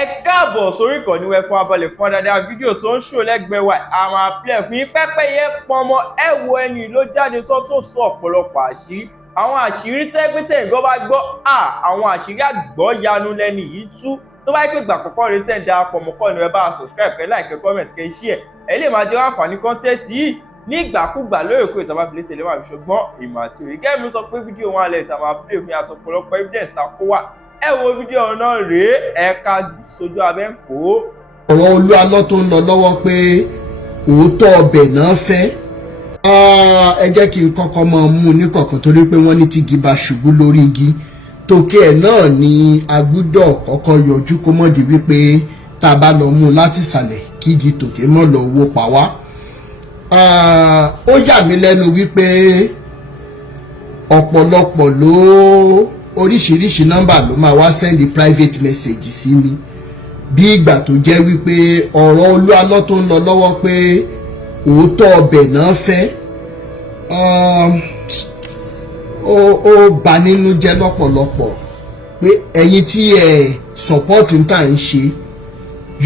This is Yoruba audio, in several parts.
ẹ káàbọ̀ sórí ìkànnì wẹ̀ fún abalẹ̀ fún dáadáa fídíò tó ń ṣò lẹ́gbẹ̀ẹ́ wa a máa plẹ̀ fún yín pẹ́pẹ́yẹ pọnmọ ẹ wo ẹni ló jáde tó ọ̀pọ̀lọpọ̀ àṣírí àwọn àṣírí tẹ́gbẹ́tẹ̀ ìgọ́ bá gbọ́ àwọn àṣírí àgbọ̀ yanu lẹ́ni yìí tú tó bá gbé ìgbà àkọ́kọ́ rẹ tẹ̀ ń darapọ̀ mọ́ kọ́ ni ẹ bá subscribe kẹ́ like comment kẹ́ share ẹ lè máa jẹ́ àǹfààní kọ́ńtẹ́ẹ̀tì yìí ní ìgbàkúgbà lóòrèkóòrè ìtàbá fi lè tẹ̀lé wà ṣùgbọ́n ìmọ̀ àti òye kẹ́mi sọ pé fídíò wọn alẹ́ ìtàbá play fún yàtọ̀ ọ̀pọ̀lọpọ̀ evidence ta kó wà ẹ wo fídíò náà rèé ẹ̀ka sojú abẹ́ ń kó. ọ̀rọ̀ Olú Alo tó ń lọ lọ́wọ́ pé òótọ́ ọbẹ̀ náà fẹ́ ẹ jẹ́ kí n kọ́kọ́ máa mú ní kọ̀ọ̀kan torí pé wọ́n ní tígi bá ṣubú lórí igi tòkè ẹ̀ náà ni a gbúdọ̀ kọ́kọ́ yọjú kó mọ̀ di wípé tá a bá lọ mú láti ìsàlẹ̀ kígi tòkè mọ́ lọ owó pa wá. Ó yà mí lẹ́nu wípé ọ̀pọ̀lọpọ̀ oríṣiríṣi nọ́mbà ló máa wá send private message sí mi bí ìgbà tó jẹ́ wípé ọ̀rọ̀ Olú Alo tó ń lọ lọ́wọ́ pé òótọ́ ọbẹ̀ náà fẹ́ ó bà nínú jẹ́ lọ́pọ̀lọpọ̀ pé ẹ̀yin tí ẹ support ń tà ń ṣe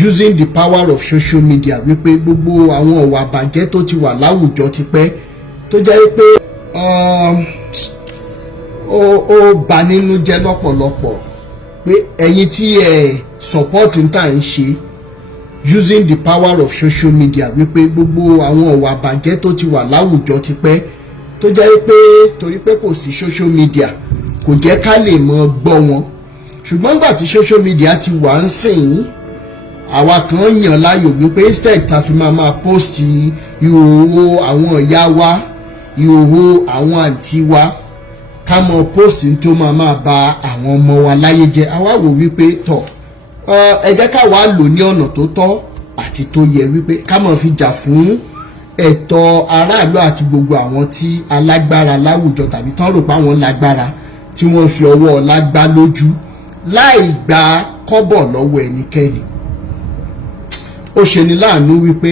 using the power of social media wípé gbogbo àwọn ọ̀wà àbàjẹ́ tó ti wà láwùjọ tipẹ́ tó jẹ́ pé ó bà nínú jẹ́ lọ́pọ̀lọpọ̀ pé ẹ̀yin tí ẹ support ń tà ń ṣe using the power of social media wípé gbogbo àwọn ọ̀wà àbàjẹ́ tó ti wà láwùjọ tipẹ́ tó jẹ́ pé torí pé kò sí social media kò jẹ́ ká lè mọ gbọ́ wọn ṣùgbọ́n nígbà tí social media ti wà ń sìn àwa kan yàn láàyò wípé instead ta fi máa post ìhòòhò àwọn ìyá wa ìhòòhò àwọn àǹtí wa ká mọ post tó máa ba àwọn ọmọ wa láyé jẹ́ àwa wò wípé tọ̀ ẹ jẹ́ ká wàá lò ní ọ̀nà tó tọ́ àti tó yẹ wípé ká mọ̀ fi jà fún ẹ̀tọ́ aráàlú àti gbogbo àwọn tí alágbára láwùjọ tàbí tán rò pé àwọn lágbára tí wọ́n fi ọwọ́ ọlá gbá lójú láì gba kọ́bọ̀ lọ́wọ́ ẹnikẹ́ni. Ó ṣe ni láàánú wípé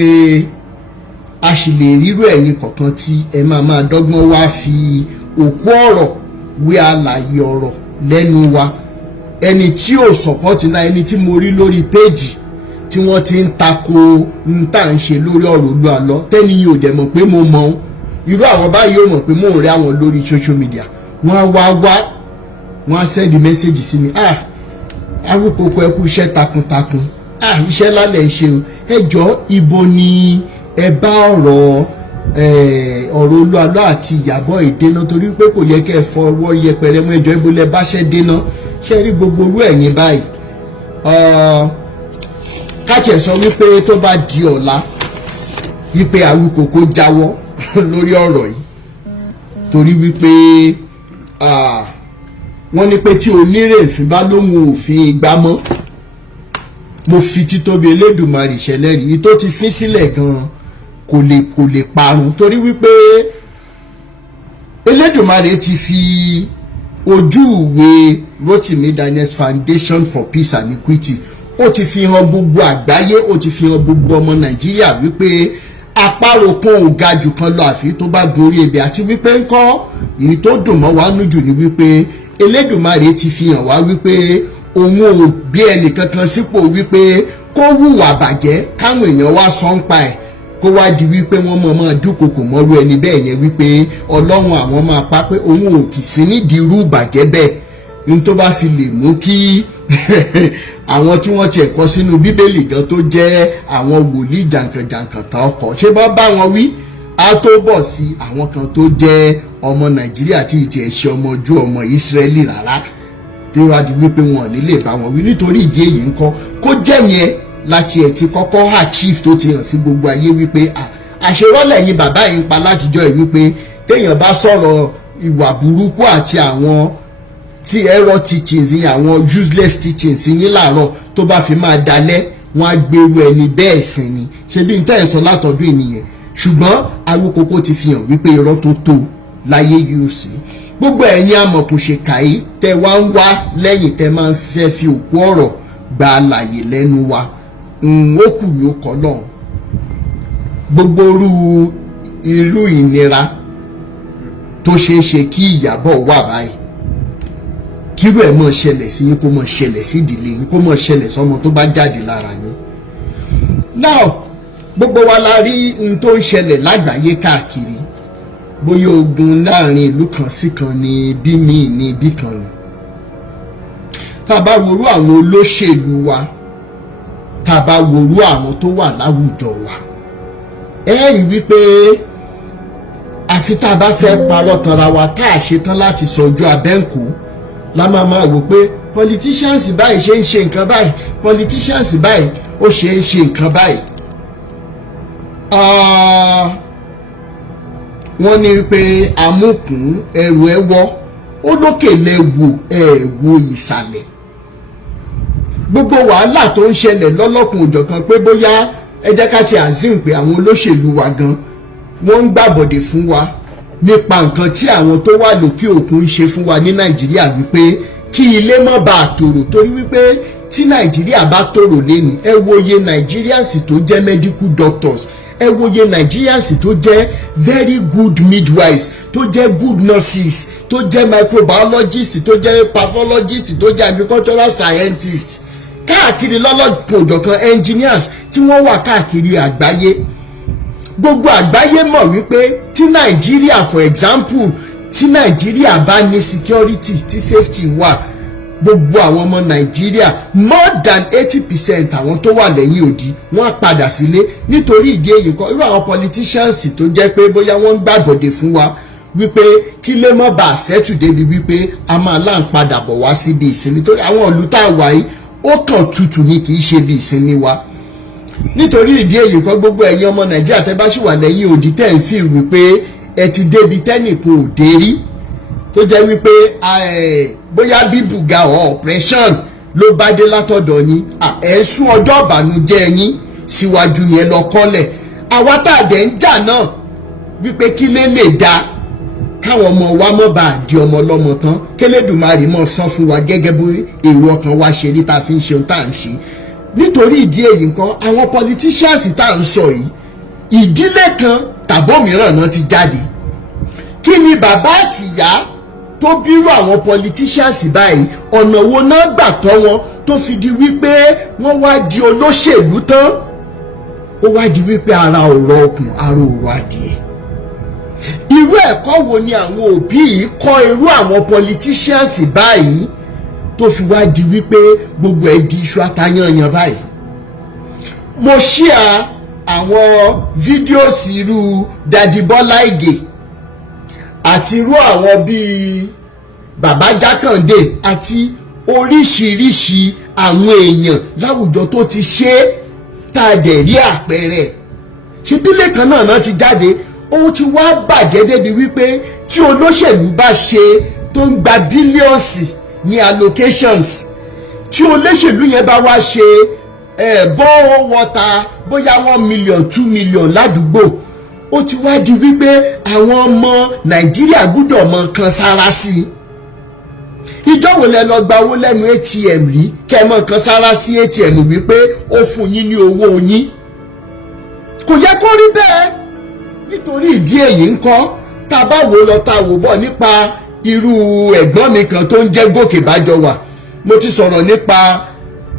a sì lè rírú ẹ̀yin kọ̀ọ̀kan tí ẹ máa dọ́gbọ́n wá fi òkú ọ̀rọ̀ wé àlàyé ọ̀rọ̀ lẹ́nu wa ẹni tí ò sọ̀pọ̀tì náà ẹni tí mo rí lórí péjì tí wọ́n ti ń tako ń tà ń ṣe lórí ọ̀rọ̀ Olú Alo tẹ́ni yìí ò dẹ̀ mọ̀ pé mo mọ̀ irú àwọn báyìí ò mọ̀ pé mò ń rí àwọn lórí social media wọ́n á wọ́n á send message sí mi Awíkòkò ẹ kú iṣẹ́ takuntakun iṣẹ́ lálẹ́ ṣe o ẹ jọ̀ọ́ ibo ni ẹ bá ọ̀rọ̀ Olú Alo àti Ìyábọ̀ ìdènà torí pé kò yẹ kẹ́ ẹ fọwọ́ yẹpẹrẹ mọ́ ẹjọ́ ibo lẹ bá ṣẹ́ dènà ṣe rí gbogbo orú ẹ̀yìn báyìí káàtì ẹ̀ sọ wípé tó bá di ọ̀la wípé Awíkòkò jáwọ́ lórí ọ̀rọ̀ yìí torí wípé wọ́n ní pé tí onírèéfín bá lóhun òfin gbá mọ́ mo fi títóbi Elédùmarè ṣẹlẹ́rìí tó ti fín sílẹ̀ gan-an kò lè parun torí wípé Elédùmarè ti fi ojú ìwé Rotimi Daniels Foundation for Peace and Equity ó ti fi hàn gbogbo àgbáyé ó ti fi hàn gbogbo ọmọ Nàìjíríà wípé àparò kan ò ga jù kan lọ àfi tó bá gorí ebè àti wípé ńkọ́ èyí tó dùn mọ́ wa nújù ni wípé Elédùmarè ti fi hàn wá wípé òun ò gbé ẹnìkankan sípò wípé kó hùwà bàjẹ́ káwọn èèyàn wá sọ ń pa ẹ̀ kó wá di wípé wọ́n mọ̀ dúnkokò mọ́rú ẹni bẹ́ẹ̀ yẹn wípé Ọlọ́run àwọn máa pa pé òun ò kì sí nídìí irú ìbàjẹ́ bẹ́ẹ̀ ní tó bá fi lè mú kí àwọn tí wọ́n ti ẹ̀kọ́ sínú Bíbélì gan tó jẹ́ àwọn wòlíì jàǹkànjàǹkàn tán ọkọ̀ ṣé bá wọn wí á tó bọ̀ sí àwọn kan tó jẹ́ ọmọ Nàìjíríà tí ìtì ẹ̀ṣẹ̀ ọmọ ojú ọmọ Ísírẹ́lì rárá tí wọ́n á di wípé wọn ò ní lè bá wọn wí nítorí ìdí èyí ńkọ́ kó jẹ́ yẹn láti ẹ̀ ti kọ́kọ́ achieve tó ti hàn sí gbogbo ayé wípé àṣerọ́lẹ̀ yín bàbá yìí ń pa látijọ́ yìí wípé téèyàn bá sọ̀rọ̀ ìwà burúkú àti àwọn tí error teachings yín àwọn useless teachings yín láàárọ̀ tó bá fi máa dalẹ̀ wọ́n á gbèrú ẹni bẹ́ẹ̀ sìn ni ṣe bí n tẹ́ ẹ̀ sọ látọ̀dún ènìyàn ṣùgbọ́n Awíkòkò ti fi hàn wípé irọ́ tó tó láyé yóò sí gbogbo ẹ̀yin amọ̀kùnṣèkà yìí tẹ́ wá ń wá lẹ́yìn tẹ́ máa ń fẹ́ fi òkú ọ̀rọ̀ gba àlàyé lẹ́nu wa ó kù yóò kọ́ náà gbogbo irú ìnira tó ṣeé ṣe kí Ìyábọ̀ wà báyìí kírú ẹ̀ mọ̀ ṣẹlẹ̀ sí yín kó mọ̀ ṣẹlẹ̀ sí ìdílé yín kó mọ̀ ṣẹlẹ̀ sọ́mọ tó bá jáde lára yín. now gbogbo wa la rí n tó ń ṣẹlẹ̀ lágbàáyé káàkiri bóyá ogun láàrin ìlú kan sí kan ní bí míì ní ibì kan ni. tá a bá worú àwọn olóṣèlú wa tá a bá worú àwọn tó wà láwùjọ wa ẹ rí wípé àfi tá a bá fẹ́ parọ́ tanra wa tá a ṣetán láti sọ ojú abẹ́ǹkó la máa wò pé politicians báyìí ṣe ń ṣe nǹkan báyìí politicians báyìí ó ṣe ń ṣe nǹkan báyìí. wọ́n ní pé amúkùn ẹrù ẹwọ́ ó lókè lẹ́wọ̀ ẹ̀wọ̀ ìsàlẹ̀. gbogbo wàhálà tó ń ṣẹlẹ̀ lọ́lọ́kùn òjọ̀kan pé bóyá ẹ jẹ́ ká ti assume pé àwọn olóṣèlú wa gan wọ́n ń gbàbọ̀dè fún wa nípa nǹkan tí àwọn tó wà lókè òkun ń ṣe fún wa ní nàìjíríà wípé kí ilé má bàa tòrò torí wípé tí nàìjíríà bá tòrò lẹ́nu ẹ wo iye Nigerians tó jẹ́ medical doctors ẹ wo iye Nigerians tó jẹ́ very good midwives tó jẹ́ good nurses tó jẹ́ microbiologists tó jẹ́ pathologists tó jẹ́ agricultural scientists káàkiri lọ́lọ́kùn òjọ̀kan engineers tí wọ́n wà káàkiri àgbáyé. Gbogbo àgbáyé mọ̀ wípé tí nàìjíríà for example tí nàìjíríà bá ní security tí safety wà gbogbo àwọn ọmọ nàìjíríà more than 80% àwọn tó wà lẹ́yìn odi wọ́n á padà sílé nítorí ìdí èyí kan irú àwọn politicians tó jẹ́ pé bóyá wọ́n ń gbàbọ̀dé fún wa wípé kí lè má bàa ṣẹ́tù débi wípé a máa láǹ padà bọ̀ wá síbi ìsinmi torí àwọn ìlú tá a wà yìí ó kàn tutù ní kì í ṣe bí ìsinmi wa. Nítorí ìdí èyí kan gbogbo ẹ̀yin ọmọ nàìjíríà tẹ́ bá ṣì wà lẹ́yìn odi tẹ́ ń fi wípé ẹ ti débi tẹ́nìkan ò dé rí tó jẹ́ wípé bóyá bí bùgà or oppression ló bá dé látọ̀dọ̀ yín ẹ̀ ń sún ọjọ́ ìbànújẹ́ yín síwájú yẹn lọ kọ́lẹ̀ àwa tá a dẹ̀ ń jà náà wípé kí lè da káwọn ọmọ wa mọ́ bá di ọmọ ọlọ́mọ tán kélédùmarè mọ́ sán fún wa gẹ́gẹ́ bí èrò ọkàn wa ṣe rí tá a fi ń ṣe ohun tá à ń ṣe. Nítorí ìdí èyí nǹkan àwọn politicians tá à ń sọ yìí ìdílé kan tàbọ̀ mìíràn náà ti jáde. Kí ni bàbá àtìyá tó bírú àwọn politicians báyìí ọ̀nà wo náà gbà tọ́ wọn tó fi di wípé wọ́n wá di olóṣèlú tán ó wá di wípé ara ọ̀rọ̀ ọkùn ara òwò adìẹ. Irú ẹ̀kọ́ wo ni àwọn òbí yìí kọ́ irú àwọn politicians báyìí tó fi wá di wípé gbogbo ẹ̀ di iṣu atayanyan báyìí. Mo ṣíà àwọn fídíòsì irú Dadi Bọ́lá Ìgè àti irú àwọn bíi Bàbá Jákàndé àti oríṣiríṣi àwọn èèyàn láwùjọ tó ti ṣe tá a dẹ̀ rí àpẹẹrẹ. Ṣé bílẹ̀ kan náà ti jáde ó ti wá bàjẹ́ débi wípé tí olóṣèlú bá ṣe tó ń gba bílíọ̀nsì ní allocations tí olóṣèlú yẹn bá wá ṣe borehole water bóyá 1 million 2 million ládùúgbò ó ti wá di wípé àwọn ọmọ nàìjíríà gbúdọ̀ mọ nǹkan sára sí i. Ìjọ́ wo lẹ lọ gba owó lẹ́nu ATM rí kẹ́ mọ nǹkan sára sí ATM wípé ó fún yín ní owó yín? Kò yẹ kó rí bẹ́ẹ̀. Nítorí ìdí èyí ńkọ́ tá a bá wò lọ tá a wò bọ̀ nípa irú ẹ̀gbọ́n mi kan tó ń jẹ́ Gòkè Bájọwà. Mo ti sọ̀rọ̀ nípa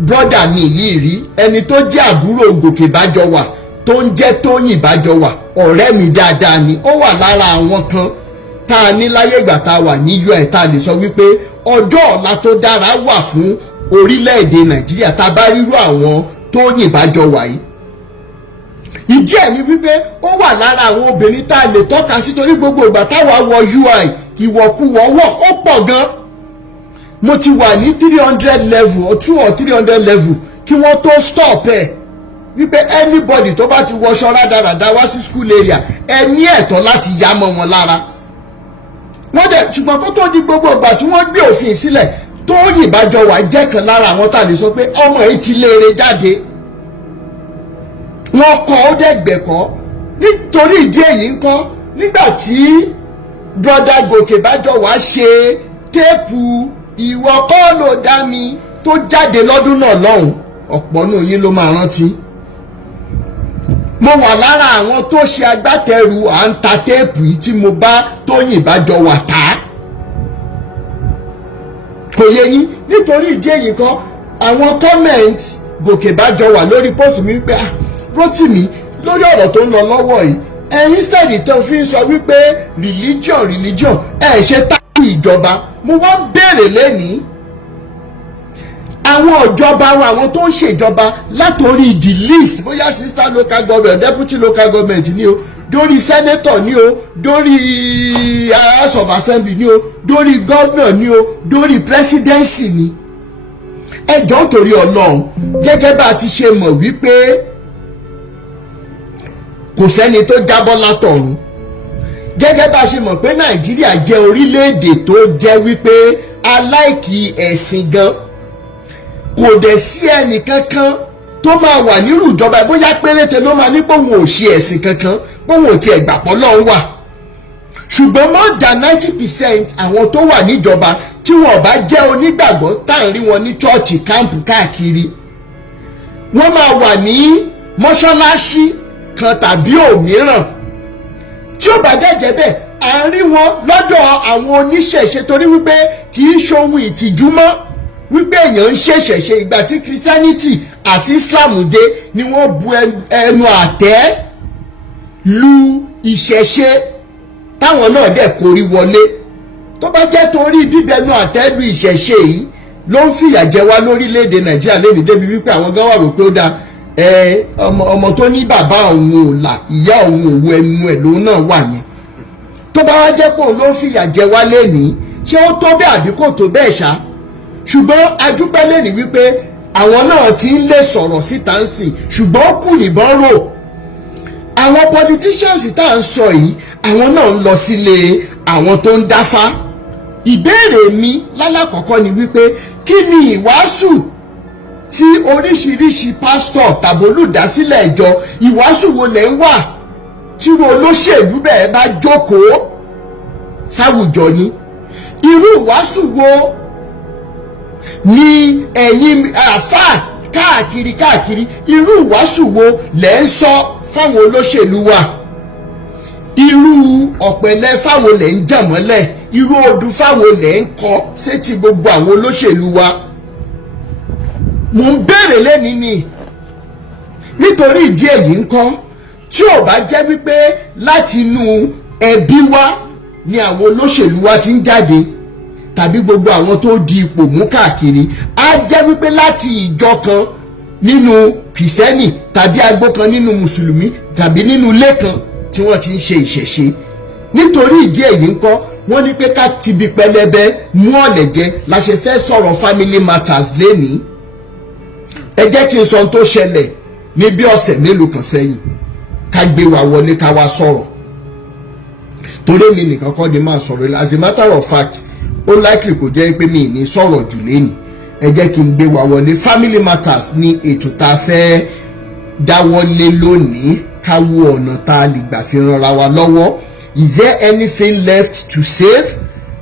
brọ́dà mi yìí rí ẹni tó jẹ́ àbúrò Gòkè Bájọwà tó ń jẹ́ Tóyìn Bájọwà ọ̀rẹ́ mi dáadáa ni ó wà lára àwọn kan tá a ní láyé ìgbà tá a wà ní UN tá a lè sọ wípé ọjọ́ ọ̀la tó dára wà fún orílẹ̀-èdè Nàìjíríà tá a bá rírú àwọn Tóyìn Bájọwà yìí. Ìdí ẹ̀ ni wípé ó wà lára àwọn obìnrin tá a lè tọ́ka sí torí gbogbo ìgbà táwa wọ UI ìwọ̀kuwọ̀ wọ̀ ó pọ̀ gan. Mo ti wà ní 300 level or 2 or 300 level kí wọ́n tó stop ẹ̀ wípé anybody tó bá ti wọṣọ rádaràda wá sí school area ẹ ní ẹ̀tọ́ láti yá mọ́ wọn lára. Wọ́n dẹ̀ ṣùgbọ́n kó tó di gbogbo ìgbà tí wọ́n gbé òfin sílẹ̀ Tóyìn Bájọwà jẹ́ kan lára àwọn tá a lè sọ pé ọmọ yìí ti léèrè jáde. Wọ́n kọ́ ó dẹ̀ gbẹ̀kọ́ nítorí ìdí èyí ńkọ́ nígbà tí brother Gòkè Bájọwà ṣe téèpù ìwọ kọ́ ló dá mi tó jáde lọ́dún náà lọ́hùn ọ̀pọ̀ nù yín ló máa rántí. Mo wà lára àwọn tó ṣe agbátẹrù à ń ta téèpù yìí tí mo bá Tóyìn Bájọwà ta. kò yé yín nítorí ìdí èyí kan àwọn comment gòkè bá jọ wà lórí post mi wípé Rotimi lórí ọ̀rọ̀ tó ń lọ lọ́wọ́ yìí instead tó fi ń sọ wípé religion ṣe tákù ìjọba mo wá béèrè lẹ́nìí àwọn ìjọba wa àwọn tó ń ṣèjọba látòrí the list bóyá sister local government deputy local government ni o dórí senator ni o dórí house of assembly ni o dórí governor ni o dórí presidency ni ẹjọ́ nítorí Ọlọ́run gẹ́gẹ́ bá a ti ṣe mọ̀ wípé kò sẹ́ni tó jábọ́ látọ̀run gẹ́gẹ́ bá a ṣe mọ̀ pé Nàìjíríà jẹ́ orílẹ̀-èdè tó jẹ́ wípé aláìkí ẹ̀sìn gan kò dẹ̀ sí ẹnì kankan tó máa wà nírú ìjọba bóyá péréte ló máa ní pé òun ò ṣe ẹ̀sìn kankan pé òun ò tiẹ̀ gbàpọ̀ lọ́hùn wà ṣùgbọ́n more than 90% àwọn tó wà níjọba tí wọn bá jẹ́ onígbàgbọ́ tá à ń rí wọn ní chọ́ọ̀chì káàmpù káàkiri wọ́n máa wà ní mọ́ṣáláṣí kan tàbí òmíràn tí ó bá jẹ́ bẹ́ẹ̀ à ń rí wọn lọ́dọ̀ àwọn oníṣẹ̀ṣe torí wípé kì í ṣohun ìtìjú mọ́ wípé èèyàn ń ṣèṣẹ̀ṣe ìgbà tí Christianity àti Islam dé ni wọ́n bu ẹnu àtẹ́ lu ìṣẹ̀ṣe táwọn náà dẹ̀ korí wọlé tó bá jẹ́ torí bíbẹnu àtẹ́ lu ìṣẹ̀ṣe yìí ló ń fìyà jẹ wá lórílẹ̀‐èdè Nàìjíríà lẹ́nu débi wípé àwọn gan wà rò pé ó dáa ọmọ tó ní bàbá òun ò là ìyá òun òwò ẹnu ẹ̀ lòun náà wà yẹn tó bá wá jẹ́ pé òun ló ń fìyà jẹ wá lẹ́nìí ṣé ó tó bẹ́ẹ̀ àbí kò tó bẹ́ẹ̀ ṣá ṣùgbọ́n adúpẹ́ lẹ́nìí wípé àwọn náà ti ń lè sọ̀rọ̀ síta ń sìn ṣùgbọ́n ó kù níbọn rò àwọn politicians tá à ń sọ yìí àwọn náà ń lọ sílé àwọn tó ń dáfá ìbéèrè mi lálákọ̀ọ́kọ́ ni wípé kí ni ìwàásù tí oríṣiríṣi pásítọ̀ tàbí olùdásílẹ̀ ìjọ ìwàásù wo lẹ̀ ń wà tí olóṣèlú bẹ́ẹ̀ bá jókòó sáwùjọ yín irú ìwàásù wo ni ẹ̀yin àfáà káàkiri irú ìwàásù wo lẹ̀ ń sọ fáwọn olóṣèlú wa irú ọ̀pẹ̀lẹ̀ fáwọn lẹ̀ ń jà mọ́lẹ̀ irú odù fáwọn lẹ̀ ń kọ sétí gbogbo àwọn olóṣèlú wa mò ń béèrè lẹ́ni ni nítorí ìdí èyí ń kọ́ tí ò bá jẹ́ wípé láti inú ẹbí wa ni àwọn olóṣèlú wa ti ń jáde tàbí gbogbo àwọn tó di ipò mú káàkiri á jẹ́ wípé láti ìjọ kan nínú kìrìsìtẹ́nì tàbí agbó kan nínú mùsùlùmí tàbí nínú ilé kan tí wọ́n ti ń ṣe ìṣẹ̀ṣe nítorí ìdí èyí ń kọ́ wọ́n ní pé ká tibi pẹlẹbẹ mú ọ̀lẹ̀ jẹ la ṣe fẹ́ sọ̀rọ̀ family matters lénìí ẹ jẹ́ kí n sọ ohun tó ṣẹlẹ̀ ní bí ọ̀sẹ̀ mélòó kan sẹ́yìn ká gbé wa wọlé ká wá sọ̀rọ̀ torí mi nìkan kọ́ ni máa sọ̀rọ̀ as a matter of fact ó likely kò jẹ́ pé mi ní sọ̀rọ̀ jù lénìí ẹ jẹ́ kí n gbé wa wọlé family matters ní ètò tá a fẹ́ dáwọ́lé lónìí ká wo ọ̀nà tá a lè gbà fi ranra wa lọ́wọ́ is there anything left to save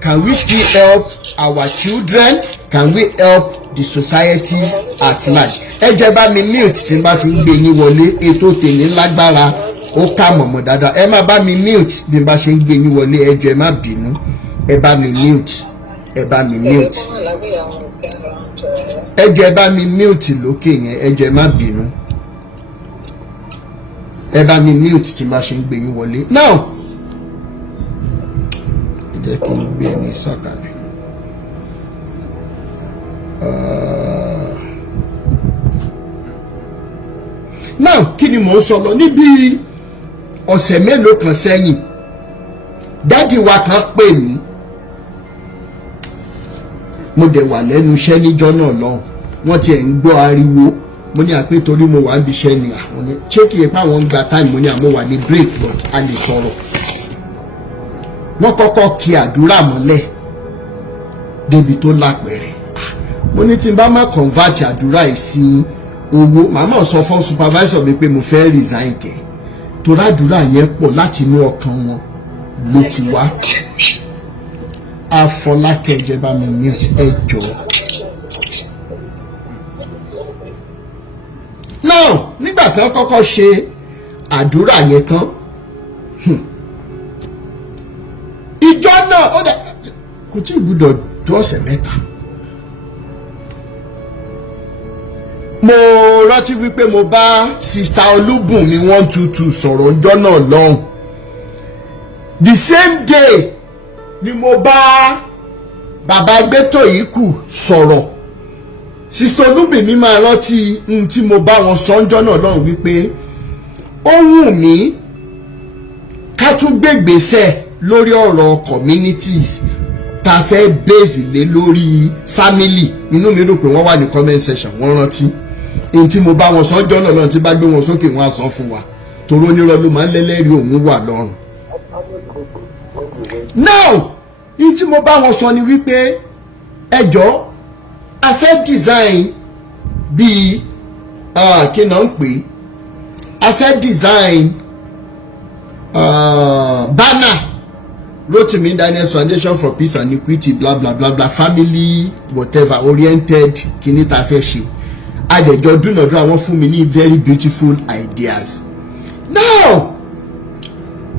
can we still help our children can we help the societies at large ẹ jẹ́ bá mi mute tí n bá ti ń gbé yín wọlé ètò tèmi lágbára ó ká mọ̀mọ́ dáadáa ẹ má bá mi mute bí n bá ṣe ń gbé yín wọlé ẹ jọ̀ọ́ ẹ má bínú ẹ bá mi mute ẹ bá mi mute ẹ jọ̀ọ́ ẹ bá mi mute lókè yẹn ẹ jọ̀ọ́ ẹ má bínú ẹ bá mi mute tí n bá ṣe ń gbé yín wọlé now ẹ jẹ́ kí n gbé ní sọ̀kalẹ̀. Now kí ni mò ń sọ lọ níbi ọ̀sẹ̀ mélòó kan sẹ́yìn dádì wa kan pè mí mo dẹ̀ wà lẹ́nu iṣẹ́ níjọ́ náà lọ́hùn wọ́n tiẹ̀ ń gbọ́ ariwo mo ní àpé torí mo wà níbi iṣẹ́ ni àwọn ní ṣé kí ipa wọn gba time mo ní àmọ́ wà ní break but a lè sọ̀rọ̀ wọ́n kọ́kọ́ kí àdúrà mọ́lẹ̀ débi tó lápẹ̀rẹ̀ mo ní tí n bá má convert àdúrà yìí sí owó màmá sọ fún supervisor mi pé mo fẹ́ resign kẹ́ torí àdúrà yẹn pọ̀ láti inú ọkàn wọn ló ti wá Afọlákẹ́ ìjẹba mi mute ẹ jọ̀ọ́. now nígbà tí wọ́n kọ́kọ́ ṣe àdúrà yẹn tán ìjọ náà ó dà kò tí ì gbúdọ̀ tó ọ̀sẹ̀ mẹ́ta mo rántí wípé mo bá sista Olúbùnmi 122 sọ̀rọ̀ ńjọ́ náà lọ́hùn. The same day ni mo bá bàbá gbẹ́tò yìí kù sọ̀rọ̀. Sista Olúbùnmi máa rántí tí mo bá wọn sọ ńjọ́ náà lọ́hùn wípé ó wù mí ká tún gbégbèsè lórí ọ̀rọ̀ communities tá fẹ́ base lé lórí family. Inú mi rò pé wọ́n wà ní comment section wọ́n rántí tí mo bá wọn sọ ńjọ́ náà lọ́hùn tí bá gbé wọn sókè wọ́n á sọ fún wa torí onírọ́ ló máa ń lẹ́lẹ́rìí òun wà lọ́rùn. Now tí mo bá wọn sọ ni wípé ẹjọ́ a fẹ́ design bíi kí náà ń pè a fẹ́ design banner Rotimi Daniels Foundation for Peace and Equity bla bla bla bla family whatever oriented kíní ta fẹ́ ṣe adẹjọ dúnàdúrà wọ́n fún mi ní very beautiful ideas. Now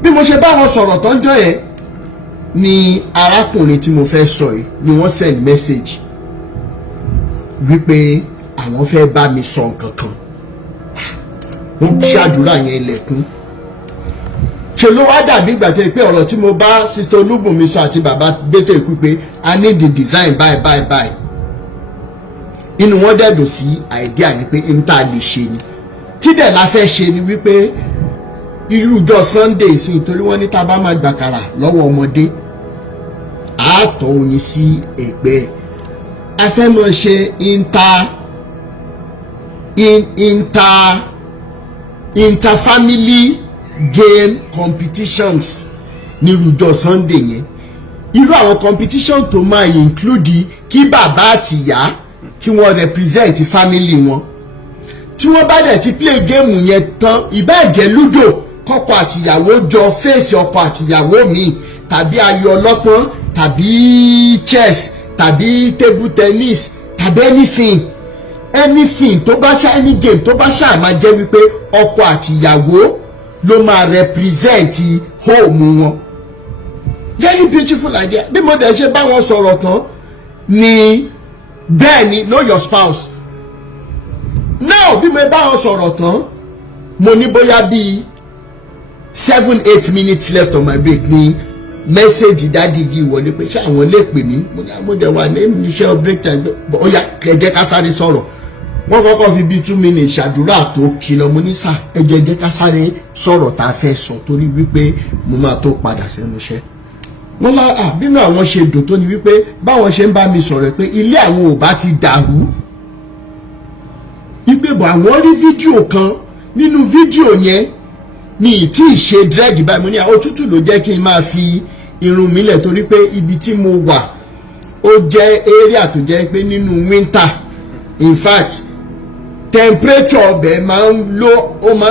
bí mo ṣe bá wọn sọ̀rọ̀ tọ́jọ́ yẹn ni arákùnrin tí mo fẹ́ sọ yìí ni wọ́n send message wípé àwọn fẹ́ bá mi sọ nǹkan kan. Wọ́n ṣàdúrà yẹn ilẹ̀kùn. Ṣé ló wá dàbí ìgbà tẹ́ pé ọ̀rọ̀ tí mo bá Sista Olúbùnmi sọ àti bàbá Gbétò Ikú pé I need the design bye. Inú wọn dẹ̀dọ̀ sí idea yẹn pé n ta lè ṣe ni. Kí dẹ̀ la fẹ́ ṣe ni wípé irú ọjọ́ Sunday sí nítorí wọ́n ní tá bá máa gbàkàrà lọ́wọ́ ọmọdé àátọ́ oyin sí ẹ̀gbẹ́. A fẹ́ mọ̀ ṣe interfamily game competitions ní ọjọ́ Sunday yẹn. Irú àwọn competition tó máa include kí bàbá àti ìyá kí wọ́n represent family wọn. Tí wọ́n bá dẹ̀ ti play game yẹn tán ìbá jẹ́ ludo kọ́kọ́ àtìyàwó jọ fèsì ọkọ àtìyàwó mi tàbí ayò ọlọ́pọ́n tàbí chess tàbí table tennis tàbí anything tó bá ṣá any game tó bá ṣá máa jẹ́ wípé ọkọ àtìyàwó ló máa represent home wọn. Very beautiful idea. Bí mo dẹ̀ ṣe bá wọn sọ̀rọ̀ tán ni bẹ́ẹ̀ ni know your spouse. Now bí mo bá wọn sọ̀rọ̀ tán mo ní bóyá bíi 7-8 minutes left on my break ni message dáàdi yìí wọlé pé ṣé àwọn lè pè mí mo ní àmúdẹ̀ wà ní iṣẹ́ break time ó yá kẹjẹ ká sáré sọ̀rọ̀. Wọ́n kọ́kọ́ fi bíi 2 minutes ṣàdúrà tó kìlọ̀ mo ní sà ẹjẹ ká sáré sọ̀rọ̀ tá a fẹ́ sọ torí wípé mo máa tó padà sẹ́nu iṣẹ́. Wọ́n lá bínú àwọn ṣe dùn tó ní wípé báwọn ṣe ń bá mi sọ̀rọ̀ pé ilé àwọn ò bá ti dàrú. Ìgbébọ̀ àwọn rí fídíò kan nínú fídíò yẹn mi tí ì ṣe dread báyìí mo ní òtútù ló jẹ́ kí n máa fi irun mi lẹ̀ torí pé ibi tí mo wà ó jẹ́ area tó jẹ́ pé nínú winter in fact temperature ọbẹ̀ máa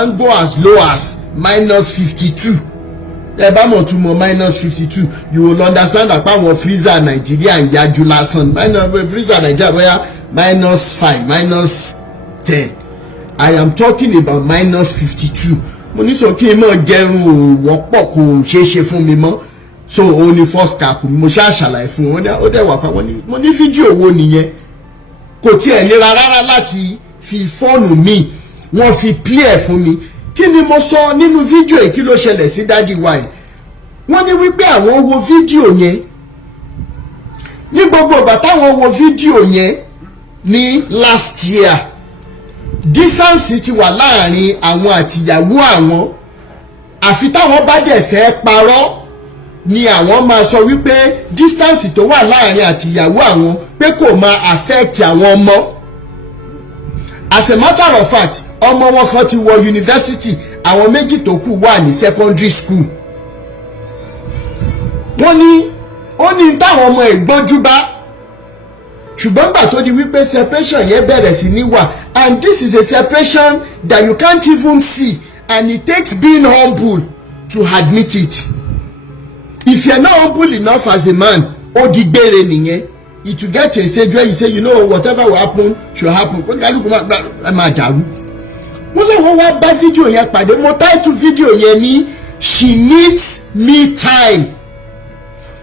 ń go as low as -52. Ẹ bá mọ̀ tún mọ̀ -52 you will understand that àwọn freezer Nàìjíríà ń yájú lásán freezer Nàìjíríà bóyá -5 -10 I am talking about -52. Mo ní sọ kí n mọ̀ jẹun wọ́pọ̀ kò ṣeé ṣe fún mi mọ́ so òun ni first cap mo ṣàlàyé fún wọn ó dẹ̀ wà pa mo ní fídíò wo nìyẹn kò tiẹ̀ nira rárá láti fi fóònù mi wọ́n fi play fún mi. Kí ni mo sọ nínú fídíò yìí kí ló ṣẹlẹ̀ sí dádì wa yìí? Wọ́n ní wípé àwọn wo fídíò yẹn ní gbogbo ìgbà táwọn wo fídíò yẹn ní last year distance ti wà láàrin àwọn àtìyàwó àwọn àfi táwọn bá dẹ̀ fẹ́ parọ́ ni àwọn máa sọ wípé distance tó wà láàrin àtìyàwó àwọn pé kò máa affect àwọn ọmọ. As a matter of fact ọmọ wọn kan ti wọ university àwọn méjì tó kù wà ní secondary school. Wọ́n ní ó ní táwọn ọmọ ìgbọ́njú bá ṣùgbọ́n gbà tó di wípé separation yẹn bẹ̀rẹ̀ sí ní wà and this is a separation that you can't even see and it takes being humble to admit it. If you're not humble enough as a man ó di gbére nìyẹn it will get to a stage where you say you know whatever will happen should happen kó kálukú máa dàrú. Wọ́n lè wọ́n wá bá fídíò yẹn pàdé mo title fídíò yẹn ní she needs me time.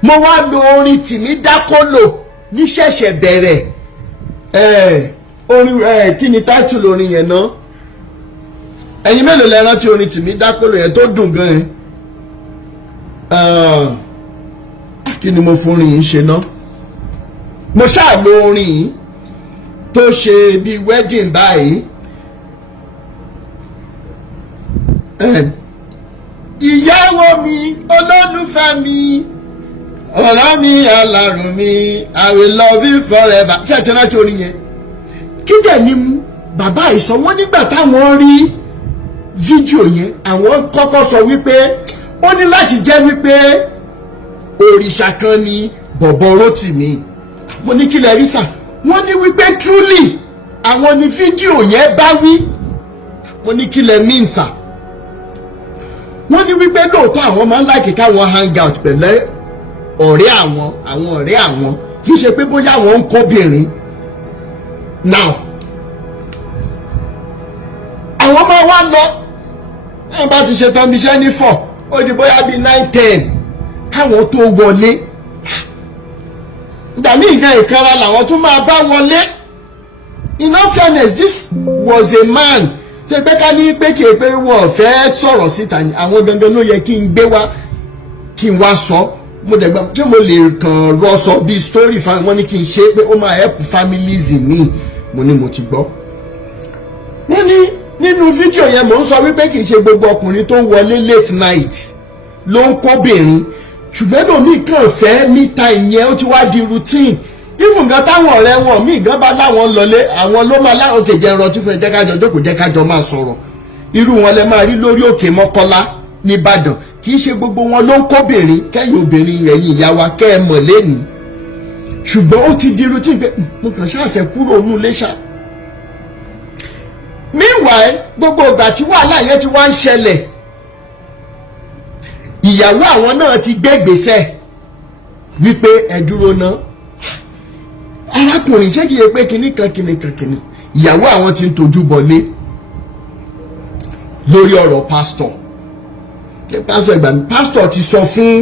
Mo wá lo orin tìmí dákólò ní ṣẹ̀ṣẹ̀ bẹ̀rẹ̀ orin kí ni title orin yẹn náà ẹ̀yin mélòó lẹ rántí orin tìmí dákòlò yẹn tó dùn gan yẹn kí ni mo fún orin yìí ṣe ná mo ṣáà lo orin yìí tó ṣe bíi wedding báyìí ìyàwó mi olólùfẹ́ mi ọ̀rọ̀ mi alárùn mi I will love you forever ṣé ẹ ti rántí orin yẹn kí dẹ̀ ni bàbá ìsọ wọn nígbà táwọn rí fídíò yẹn àwọn kọ́kọ́ sọ wípé ó ní láti jẹ́ wípé òrìṣà kan ni bọ̀bọ̀ Rótìmí mo ní kí lẹ rí sà wọ́n ní wípé truly àwọn ni fídíò yẹn bá wí mo ní kí lẹ mean sà wọ́n ní wípé lóòótọ́ àwọn máa ń láìkí káwọn hang out pẹ̀lẹ́ ọ̀rẹ́ àwọn ọ̀rẹ́ àwọn kì í ṣe pé bóyá àwọn ń kóbìnrin now àwọn máa wá lọ ẹ̀ bá ti ṣe tán bí iṣẹ́ ní 4 ó di bóyá bíi 9-10 káwọn tó wọlé ìdàmí ìgbà ìkanra làwọn tún máa bá wọlé in all fairness this was a man ṣe pé ká ní pé kí n pé wọ́n fẹ́ sọ̀rọ̀ síta ni àwọn dandan ló yẹ kí n gbé wá kí n wá sọ mo dẹ̀ gbà tí mo lè kàn rọ sọ bíi story fan wọ́n ní kí n ṣe pé ó máa help families mi mo ní mo ti gbọ́. wọ́n ní nínú fídíò yẹn mò ń sọ wípé kì í ṣe gbogbo ọkùnrin tó ń wọlé late night ló ń kóbìnrin ṣùgbọ́n lómi kàn fẹ́ níta ìyẹn ó ti wá di routine even gan táwọn ọ̀rẹ́ wọn míì gan bá láwọn lọlé àwọn ló máa láwọn kejì ẹran tí fún ẹ jẹ́ kájọ jókòó jẹ́ kájọ máa sọ̀rọ̀ irú wọn lẹ máa rí lórí òkè Mọ́kọ́lá nìbàdàn kì í ṣe gbogbo wọn ló ń kóbìnrin kẹ́yìn obìnrin ẹ̀yìn ìyá wa kẹ́ ẹ mọ̀ lẹ́nìí ṣùgbọ́n ó ti di routine pé mo kàn ṣáàfẹ́ kúrò nù léṣà. meanwhile gbogbo ìgbà tí wàhálà yẹn ti wá ń ṣẹlẹ̀ ìyàwó àwọn náà ti gbé ìgbésẹ̀ wípé ẹ dúró ná arákùnrin ṣé kìí pé kinní kan ìyàwó àwọn ti ń tojú bọlé lórí ọ̀rọ̀ pásítọ̀ pásítọ̀ ti sọ fún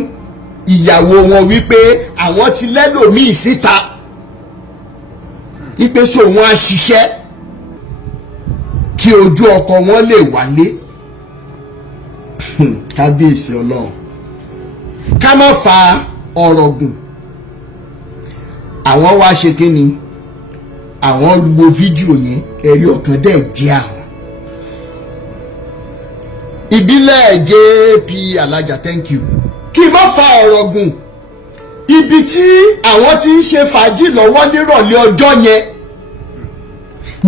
ìyàwó wọn wípé àwọn ti lẹ́lòmíì síta wípé so wọn á ṣiṣẹ́ kí ojú ọkọ wọn lè wálé kábíyèsí Ọlọ́run ká má fa ọ̀rọ̀ gùn àwọn wá ṣe kí ni àwọn wo fídíò yẹn ẹ̀rí ọkàn dẹ̀ jẹ́ àwọn ìbílẹ̀ JP Alájà thank you kí n má fa ọ̀rọ̀ gùn ibi tí àwọn ti ń ṣe fàájì lọ́wọ́ nírọ̀lẹ́ ọjọ́ yẹn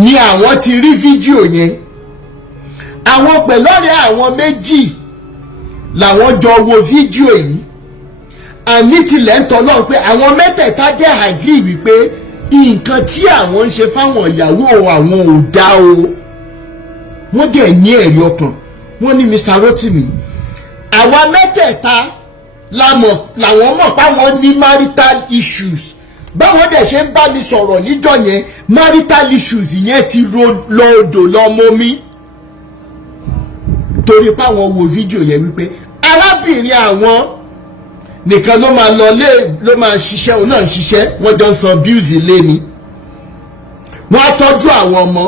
ni àwọn ti rí fídíò yẹn àwọn pẹ̀lọ́rẹ́ àwọn méjì làwọn jọ wo fídíò yìí àní tilẹ̀ ń tọ́ náà pé àwọn mẹ́tẹ̀ẹ̀ta jẹ́ agree wípé nǹkan tí àwọn ń ṣe fáwọn ìyàwó àwọn ò dá o wọ́n dẹ̀ ní ẹ̀rí ọkàn wọ́n ní Mr. Rótìmí àwa mẹ́tẹ̀ẹ̀ta làwọn mọ̀ páwọn ní marital issues báwọn dẹ̀ ṣe ń bá mi sọ̀rọ̀ níjọ́ yẹn marital issues yẹn ti lọ odò lọ mọ́mí torí páwọn wo fídíò yẹn wípé arábìnrin àwọn nìkan ló máa lọ ló máa ṣiṣẹ́ òun náà ń ṣiṣẹ́ wọ́n jọ ń san bills lé ni wọ́n á tọ́jú àwọn ọmọ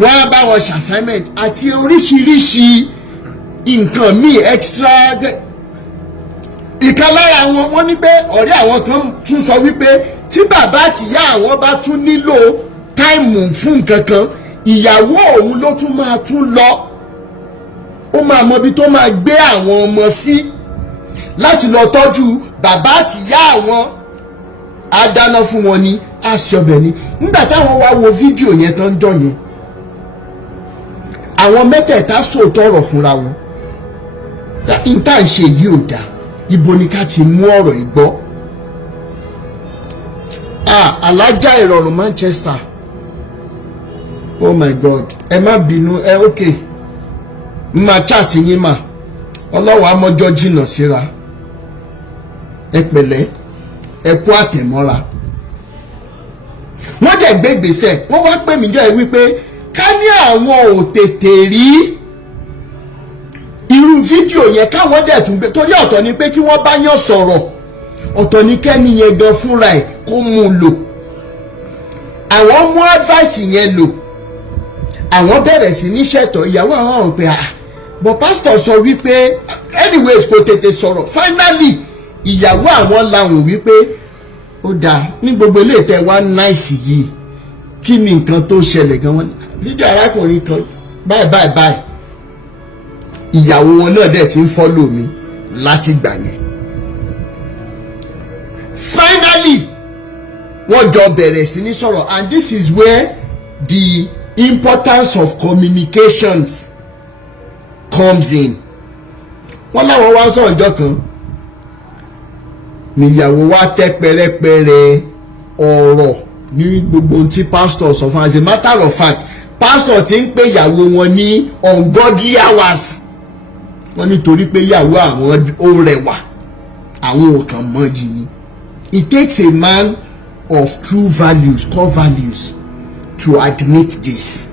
wọ́n á bá wọn ṣe assignment àti oríṣiríṣi nǹkan míì extra ìkan lára wọn wọ́n ní pé ọ̀rẹ́ àwọn kan tún sọ wípé tí bàbá àtìyá àwọn bá tún nílò táìmù fún nǹkan kan ìyàwó òun ló tún máa tún lọ ó máa mọ ibi tó máa gbé àwọn ọmọ sí láti lọ tọ́jú bàbá àtìyá àwọn á dáná fún wọn ní àṣọbẹ̀ ni nígbà táwọn wá wo fídíò yẹn tán jọ yẹn àwọn mẹ́tẹ̀ẹ̀ta sòótọ́ ọ̀rọ̀ fúnra wọn níta ń ṣe yìí ò dáa ibo ni ká ti mú ọ̀rọ̀ ìgbọ́ alájà ìrọ̀rùn Manchester oh my God ẹ má bínú okay máa chat yín mà ọlọ́wọ́ amọ́jọ́ jìnnà síra ẹ pẹ̀lẹ́ ẹ kú àtẹ̀mọ́ra wọ́n dẹ̀ gbé ìgbésẹ̀ wọ́n wá pè mí jọ ẹ wípé ká ní àwọn ò tètè rí irú fídíò yẹn káwọn dẹ̀ tún gbé torí ọ̀tọ̀ ni pé kí wọ́n bá yàn sọ̀rọ̀ ọ̀tọ̀ ni kẹ́ni yẹn gan fúnra ẹ̀ kó mú un lò àwọn mú advice yẹn lò àwọn bẹ̀rẹ̀ sí ní ṣètò ìyàwó àwọn ò pé but pastor sọ wípé anyways kò tètè sọ̀rọ̀ finally ìyàwó àwọn làwọn wípé ó dáa ní gbogbo ilé tẹ wá náìsì yìí kí ni nǹkan tó ṣẹlẹ̀ gan wọn fídíò arákùnrin kan báyìí ìyàwó wọn náà dẹ̀ ti ń follow mi láti gbà yẹn finally wọ́n jọ bẹ̀rẹ̀ sí ní sọ̀rọ̀ and this is where the importance of communications comes in. wọ́n láwọn wá sọ̀rọ̀ ọjọ́ kan níyàwó wa tẹ́ pẹ̀rẹ́pẹ̀rẹ́ ọ̀rọ̀ ní gbogbo tí pastor sọ fún as a matter of fact pastor ti ń pè ìyàwó wọn ní ungodly hours wọ́n nítorí pé ìyàwó àwọn ó rẹwà àwọn ò kàn mọ́ yìí ni. It takes a man of true values, core values, to admit this.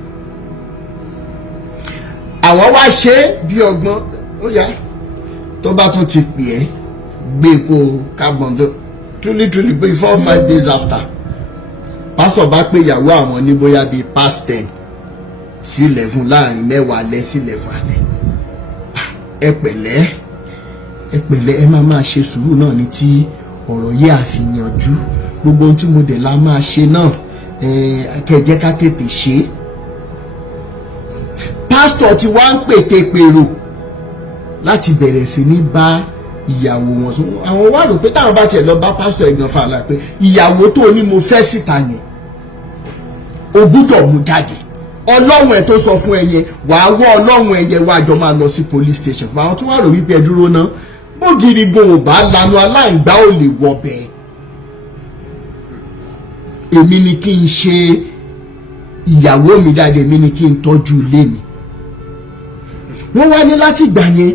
àwọn wá ṣe bí ọgbọ́n ó yá tó bá tún ti pè é gbé kó carbon tó truly pé 4-5 days after pásọ̀ bá pé ìyàwó àwọn ní bóyá bíi past 10 sí 11 láàrin 10 alẹ́ sí 11 alẹ́ ẹ pẹ̀lẹ́ ẹ máa ṣe sùúrù náà ní tí ọ̀rọ̀ yìí àfihànjú gbogbo ohun tí mo dẹ̀ la máa ṣe náà kẹjẹ́ ká tètè ṣe. pásítọ̀ tí wá ń pètèpèrò láti bẹ̀rẹ̀ sí ní bá ìyàwó wọn sùn àwọn wá rò pé táwọn bá tiẹ̀ lọ bá pásítọ̀ ẹ̀gàn fàlà pé ìyàwó tó ní mo fẹ́ síta yẹn o gbúdọ̀ mú jáde ọlọ́run ẹ̀ tó sọ fún ẹ yẹn wàá wọ́ ọlọ́run ẹ̀ yẹn wá jọ máa lọ sí police station àwọn tó wá rò wípé ẹ dúró náà bógiri gan ò bá lanu aláǹgbá ò lè wọ bẹ́ẹ̀ èmi ni kí n ṣe ìyàwó mi dáadáa èmi ni kí n tọ́jú ilé mi wọ́n wá ní láti gbà yẹn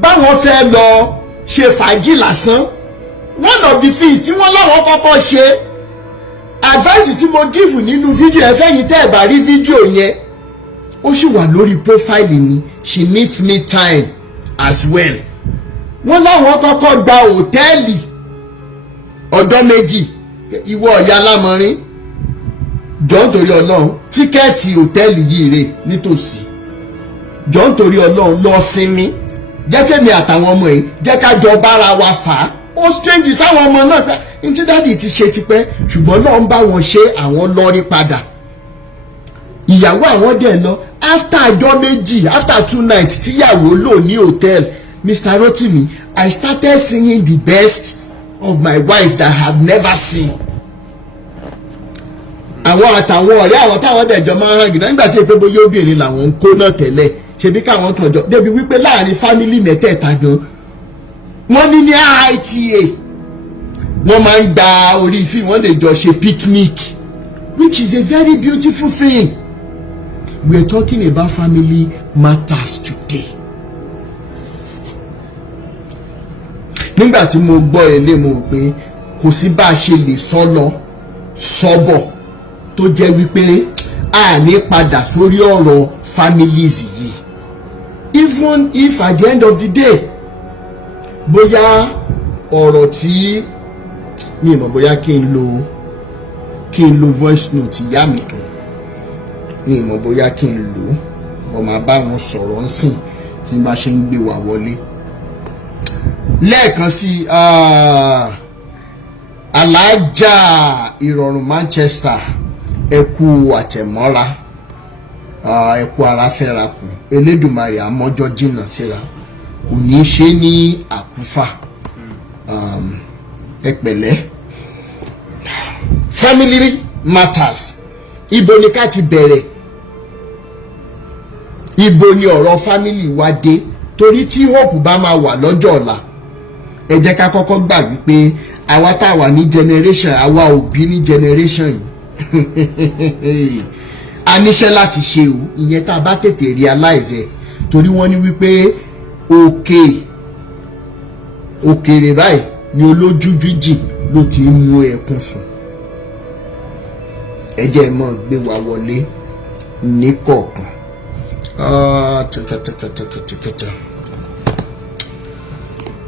báwọn fẹ́ lọ ṣe fàájì lásán one of the things tí wọ́n láwọn kọ́kọ́ ṣe advice tí mo give nínú fídíò ẹ fẹ́ yín tẹ́ ẹ̀ bá rí fídíò yẹn ó sì wà lórí profile mi she needs me time as well wọ́n láwọn kọ́kọ́ gba hòtẹ́ẹ̀lì ọjọ́ méjì ìwọ ọ̀yá lámọrin jọ̀ọ́ nítorí ọlọ́run tíkẹ́ẹ̀tì hòtẹ́ẹ̀lì yìí rè nítòsí jọ̀ọ́ nítorí ọlọ́run lọ sinmi jẹ́ kémi àtàwọn ọmọ yìí jẹ́ ká jọ bára wa fà á ó strange sáwọn ọmọ náà pé ní tí dáàdì ti ṣe tipẹ́ ṣùgbọ́n náà ń bá wọn ṣe àwọn lọ́rí padà ìyàwó àwọn dẹ̀ lọ after ọjọ́ méjì after 2 nights tíyàwó lò ní hòtẹ́ẹ̀lì Mr. Rotimi, I started singing the best of my wife that I have never seen. àwọn àtàwọn ọ̀rẹ́ àwọn táwọn dẹ̀jọ́ máa ń hàn gìdá nígbà tí èpè bóyá obìnrin làwọn ń kó náà tẹ́lẹ̀ ṣebí káwọn tọ̀jọ́ débi wípé láàrin fámílì mẹ́tẹ̀ẹ̀ta gan wọ́n ní IITA wọ́n máa ń gba orí fíìmù wọ́n lè jọ ṣe picnic which is a very beautiful thing. We are talking about family matters today. nígbà tí mo gbọ́ ilé mo pé kò sí bá a ṣe lè sọ lọ sọ́bọ̀ tó jẹ́ wípé a ní padà sórí ọ̀rọ̀ families yìí even if at the end of the day bóyá ọ̀rọ̀ tí mi mọ̀ bóyá kí n lo voice note ìyá mi kan mi mọ̀ bóyá kí n lò ó máa bá wọn sọ̀rọ̀ ń sìn tí n bá ṣe ń gbé wa wọlé lẹ́ẹ̀kan sí alájà ìrọ̀rùn Manchester ẹkú àtẹ̀mọ́ra ẹkú ara fẹ́ra kù Elédùmarè àmọ́jọ́ jìnnà síra kò ní ṣe ní àkúfà ẹ pẹ̀lẹ́. Family matters ibo ni ká ti bẹ̀rẹ̀ ibo ni ọ̀rọ̀ family wa dé torí tí hope bá máa wà lọ́jọ́ ọ̀la ẹ jẹ́ ká kọ́kọ́ gbà wípé àwa tá a wà ní generation àwa òbí ní generation yìí a níṣẹ́ láti ṣe o ìyẹn tá a bá tètè realize ẹ̀ torí wọ́n ní wípé òkèèrè báyìí ni olójú jíjìn ló ti ń mú ẹkún sùn ẹ jẹ́ mọ́ gbé wa wọlé ní kọ̀ọ̀kan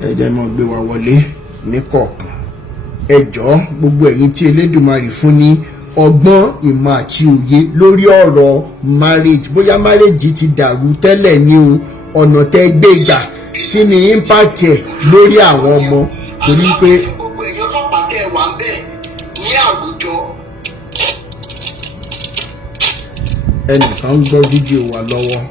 ẹ jẹ́ mọ́ gbé wa wọlé ní kọ̀ọ̀kan ẹ jọ̀ọ́ gbogbo ẹ̀yin tí Elédùmarè fún ní ọgbọ́n ìmọ̀ àti òye lórí ọ̀rọ̀ marriage, bóyá marriage ti dàrú tẹ́lẹ̀ ni o, ọ̀nà tẹ́ gbé gbà, kí ni impact ẹ̀ lórí àwọn ọmọ, torí pé gbogbo èèyàn ọlọ́pàá tẹ wà ń bẹ̀ ní àwùjọ. ẹnìkan ń gbọ́ fídíò wa lọ́wọ́.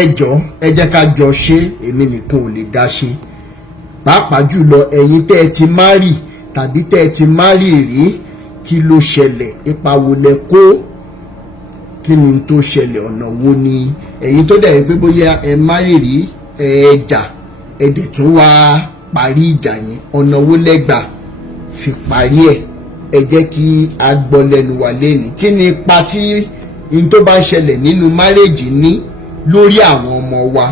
ẹ jọ̀ọ́ ẹ jẹ́ ká jọ ṣe, èmi nìkan ò lè dá ṣe, pàápàá jùlọ ẹ̀yin tẹ́ ẹ ti márì tàbí tẹ́ ẹ ti márì rí, kí ló ṣẹlẹ̀, ipa wo lẹ kó, kí ni tó ṣẹlẹ̀, ọ̀nà wo ni ẹ̀yin tó dẹ̀ pé bóyá ẹ márì rí, ẹ jà, ẹ dẹ̀ tún wá parí ìjà yẹn, ọ̀nà wo lẹ gbà fi parí ẹ̀, ẹ jẹ́ kí a gbọ́ lẹ́nu wa lẹ́nu, kí ni ipa tí n tó bá ṣẹlẹ̀ nínú márèjì ní lórí àwọn ọmọ wa,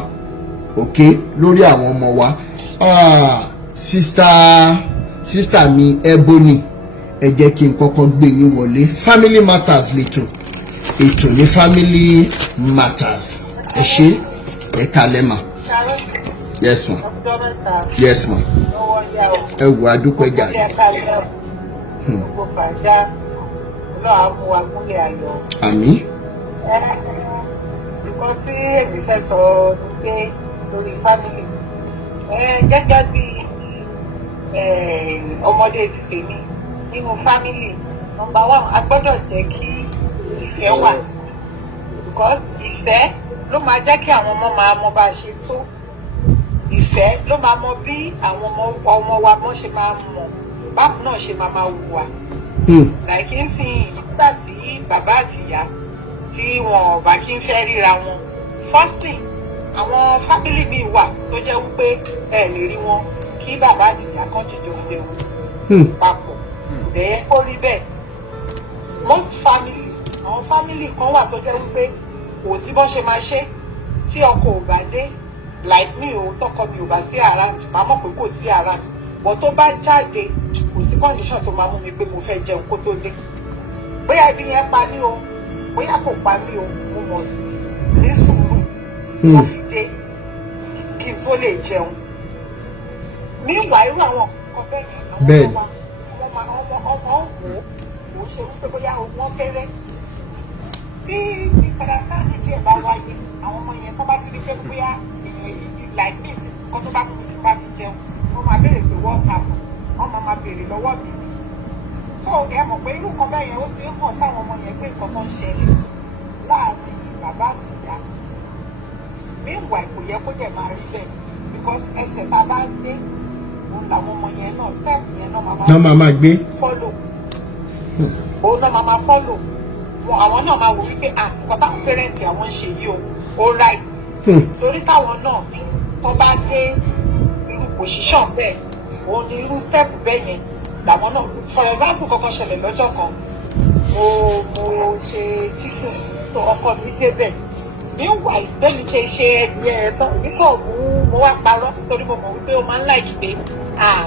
ok, lórí àwọn ọmọ wa. Sister mi Ebony, ẹ jẹ́ kí n kọ́kọ́ gbé yín wọlé. Family Matters lẹ́tọ̀, ètò ní Family Matters, ẹ ṣé, ẹ kalẹ̀ mà. Yes ma. Yes ma. ẹ wò adúpẹ́ jà. Àmín. Nǹkan tí èmi fẹ́ sọ ni pé lórí family gẹ́gẹ́ bí ọmọdé ti tèmi nínú family, number one, a gbọ́dọ̀ jẹ́ kí ìfẹ́ wà, because ìfẹ́ ló máa jẹ́ kí àwọn ọmọ máa mọ bá a ṣe tó, ìfẹ́ ló máa mọ bí àwọn ọmọ wa mọ́ ṣe máa mọ̀, báwo náà ṣe máa wùwà. Like n fi nígbà tí bàbá àti ìyá tí wọn ò bá kí ń fẹ́ ríra wọn, first thing, àwọn family mi wà tó jẹ́ wípé ẹ lè rí wọn kí bàbá àti ìyá kan jíjọ jẹun papọ̀, bẹ́ẹ̀ ó rí bẹ́ẹ̀. Most family, àwọn family kan wà tó jẹ́ wípé kò sí bọ́n ṣe máa ṣe tí ọkọ ò bá dé, like mi ò tọkọ mi ò bá sí around, màá mọ̀ pé kò sí around, but tó bá jáde kò sí condition tó máa mú mi pé mo fẹ́ jẹun kó tó dé, bóyá ibi yẹn pa mí o, bóyá kò pa mí o, mo mọ̀ ní sùúrù wọ́n fi dé kí n tó lè jẹun. Níwà irú àwọn nǹkan bẹ́ẹ̀ ni àwọn ọmọ wò ó ṣe wípé bóyá wọ́n fẹ́rẹ́. Tí misunderstanding díẹ̀ bá wáyé, àwọn ọmọ yẹn tó bá ti rí pé bóyá like me sí nǹkan tó bá mú mi tí bá fi jẹun, wọ́n máa béèrè pé what's happen, wọ́n máa béèrè lọ́wọ́ mi. So ẹ mọ̀ pé irú nǹkan bẹ́ẹ̀ yẹn ó ti ń hàn sáwọn ọmọ yẹn pé nǹkan kan ṣẹlẹ̀ láàárín bàbá àti ìyá. Meanwhile kò yẹ kó dẹ̀ máa rí bẹ́ẹ̀, because ẹsẹ̀ tá a bá ń gbé òun làwọn ọmọ yẹn náà step yẹn náà máa gbé follow, òun náà máa follow, àwọn náà máa wò wípé nǹkan táwọn pẹ́rẹ́ǹtì àwọn ń ṣe yìí ó right, torí táwọn náà tó bá dé irú position bẹ́ẹ̀, òun ni irú step bẹ́ẹ̀ yẹn làwọn náà. For example, kankan ṣẹlẹ̀ lọ́jọ́ kan, mo ṣe chicken tó ọkọ mi débẹ̀, níwà ìgbẹ́mi ṣe ẹ̀dìyẹ ẹ̀tọ́ nígbà mo wá parọ́ torí mo mọ̀ wípé ó máa ń láìkí pé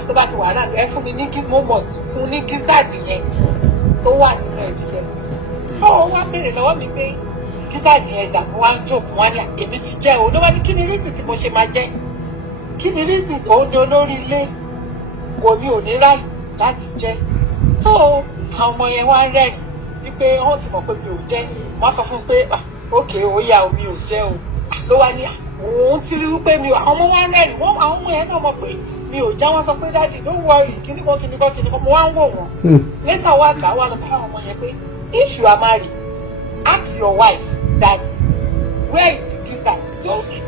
tó bá ti wà náà ẹ fún mi ní mo mọ̀ fún ní gízáàdì yẹn tó wà nínú ẹ̀dìyẹ. tó o wá béèrè lọ́wọ́ mi pé gízáàdì yẹn dà mo wá ń jókòó wá ní èmi ti jẹ́ o, ló wá ní kí ni rísì tí mo ṣe máa jẹ́, kí ni rísì òun ni olórí ilé kò ní òní ráì láti jẹ́. tó àwọn ọmọ yẹn wá rẹ́rìn wípé wọ́n ti mọ̀ pé mi ò jẹ́, wọ́n sọ fún pé ókè ó yá omi ò jẹ́ o, ló wá ní òun ti rí wípé mi ò, àwọn ọmọ wa rẹ́rìn, wọ́n àwọn ọmọ yẹn náà mọ̀ pé mi ò já, wọn sọ pé dáàdì don't worry kíníkan mo wá ń wò wọ́n. Later wá gbà wá lọ fún àwọn ọmọ yẹn pé if you are married, ask your wife that where is the gizzard,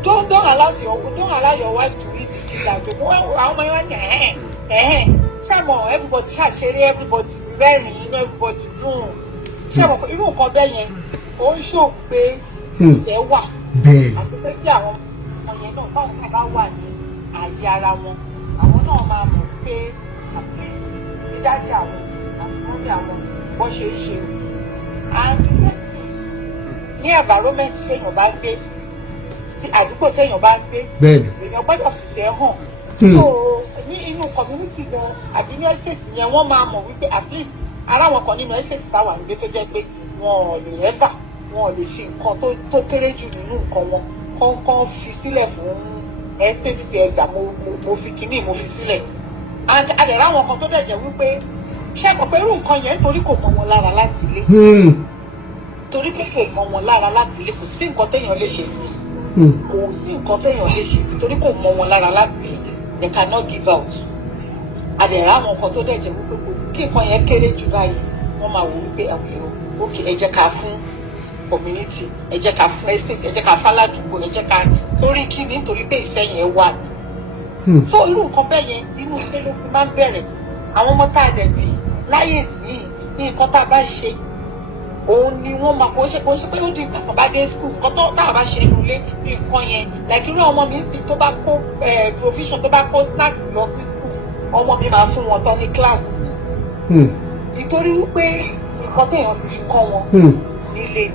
don't allow your wife to eat the gizzard. àwọn ọmọ yẹn wá ní ṣàmọ̀ everybody ṣàṣeré, everybody rẹ́rìn, inú everybody dùn, ṣàmọ̀ irú nǹkan bẹ́ẹ̀ yẹn ó ń ṣòwò pé ìfẹ́ wà, àti pé kí àwọn ọmọ yẹn náà báwọn náà bá wà ní àyè ara wọn, àwọn náà máa mọ̀ pé at least bí dájú àwọn àti mọ́mí àwọn bọ́ ṣe é ṣe. And ní environment téèyàn bá ń gbé, tí àdúgbò téèyàn bá ń gbé, èèyàn gbọ́dọ̀ fìfẹ́ hàn. So ní inú community gan àbí ní estate yẹn wọ́n máa mọ̀ wípé at least ara wọn kan nínú estate táwà nígbé tó jẹ́ pé wọn ò lè ẹ́fà, wọn ò lè fi nǹkan tó kéré jù nínú nǹkan wọn kọ́ńkọ́n fi sílẹ̀ fún estate tí ẹgbà mo fi kíní mo fi sílẹ̀. And àdẹ̀rẹ̀ àwọn kan tó dẹ̀ jẹ́ wípé ṣé kò pé irú nǹkan yẹn torí kò mọ wọn lára láti ilé torí pé kò mọ wọn lára láti ilé kò sí nǹkan téèyàn lè ṣe sí kò sí nǹkan téèyàn lè ṣe sí torí kò mọ wọn lára láti ilé they cannot give out àdẹ̀rẹ̀ àwọn nǹkan tó dẹ̀ jẹ́ wípé kò sí kí nǹkan yẹn kéré jù báyìí wọ́n máa wò wípé àwọn èrò òkè ẹ jẹ́ ká fún community ẹ jẹ́ ká fún estate ẹ jẹ́ ká fún aládùúgbò ẹ jẹ́ ká torí kí ni nítorí pé ìfẹ́ yẹn wà so irú nǹkan bẹ́ẹ̀ yẹn inú ilé ló fi máa ń bẹ̀rẹ̀ àwọn ọmọ tá a dẹ̀ bí láyé ìsìn ní nǹkan tá a bá ṣe òun ni wọ́n máa kó ṣe pé ó di ìgbà kan bá dé school nǹkan tó tá a bá ṣe inú ilé ní nǹkan yẹn like irú ọmọ mi sì tó bá kó provision tó bá kó snacks lọ sí school ọmọ mi máa fún wọn tán ní class nítorí wípé nǹkan téèyàn ti fi kọ́ wọn nílé ni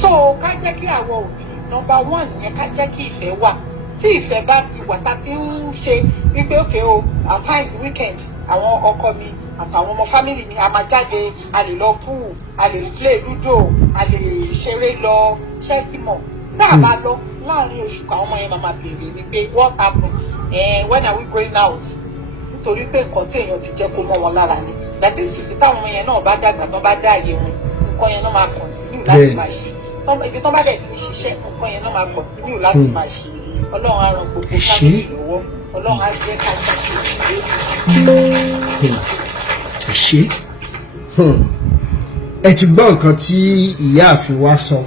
so ká jẹ́ kí àwọn òbí number one yẹn ká jẹ́ kí ìfẹ́ wà tí ìfẹ́ bá ti wà tá ti ń ṣe wípé òkè o at times weekend àwọn ọkọ mi àtàwọn ọmọ family mi a máa jáde a lè lọ pool a lè play ludo a lè ṣeré lọ ṣẹ́tìmọ̀ tá a bá lọ láàrin oṣù kan àwọn ọmọ yẹn máa béèrè ni pé what happen when are we going out nítorí pé nǹkan tí èèyàn ti jẹ́ kó mọ́ wọn lára ni that is to say táwọn ọmọ yẹn náà bá dàgbà tán bá dá àyè wọn nǹkan yẹn náà máa continue láti máa ṣe ibi tán bá dẹ̀ ti ṣiṣẹ́ nǹkan yẹn náà máa continue láti máa ṣe ọlọ́run á ràn gbogbo family lọ́wọ́ ọlọ́run á jẹ́ ká ṣe ẹ ti gbọ́ nǹkan tí ìyáàfin wa sọ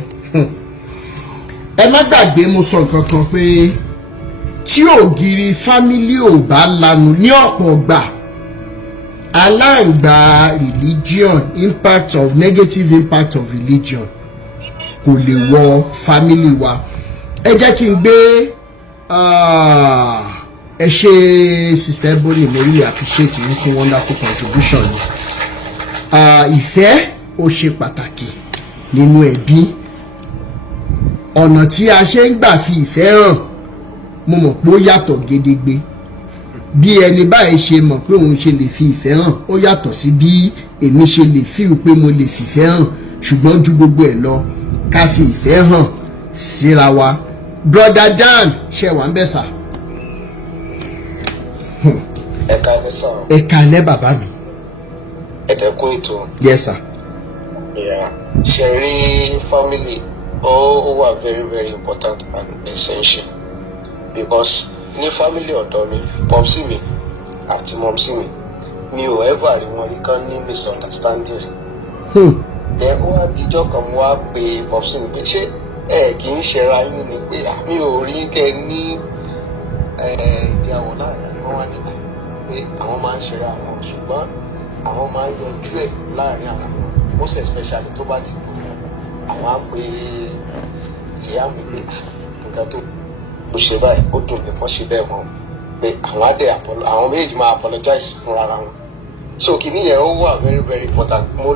ẹ má gbàgbé mo sọ nǹkan kan pé tí ògiri fámílì ò bá lanu ní ọ̀pọ̀ gbà aláǹgbá religion negative impact of religion kò lè wọ fámílì wa ẹ jẹ́ kí n gbé ẹ ṣe sister Ebony mo really appreciate yín fún wonderful contribution ni ìfẹ́ ó ṣe pàtàkì nínú ẹbí ọ̀nà tí a ṣe ń gbà fi ìfẹ́ hàn mo mọ̀ pé ó yàtọ̀ gedegbe bí ẹni báyìí ṣe mọ̀ pé òun ṣe lè fi ìfẹ́ hàn ó yàtọ̀ sí bí èmi ṣe lè feel pé mo lè fìfẹ́ hàn ṣùgbọ́n ju gbogbo ẹ̀ lọ ká fi ìfẹ́ hàn síra wa brother Dan ṣe wà ń bẹ̀ sà. ẹ̀ka ẹ̀ sà. ẹ̀ka ẹ̀ bàbá mi. ẹ̀dẹ̀kùn ètò. Yes sir. ṣe rí family ó wà very very important and essential because ní family ọ̀dọ́ mi pọ́psì mi àti mọ́msì mi ò ever rí wọn rí kán ní misunderstanding. then ó wá díjọ́ kan mo wá pe pọ́psì mi pé ṣé ẹ kì í ṣera yín ni pé mi ò rí kẹ́ ní ìdíyàwó láàrin àwọn wá nígbà pé àwọn máa ń ṣera àwọn ṣùgbọ́n àwọn máa ń yanjú ẹ̀ láàrin àwọn most especially tó bá ti kú àwọn á pe ìyá mi pé nǹkan tó ṣe báyìí ó dùn mí kọ́ ṣe bẹ́ẹ̀ mọ́ pé àwọn á dẹ̀ àwọn méjì máa apologize fúnra ara wọn so kìíní yẹn ó wà very very important mo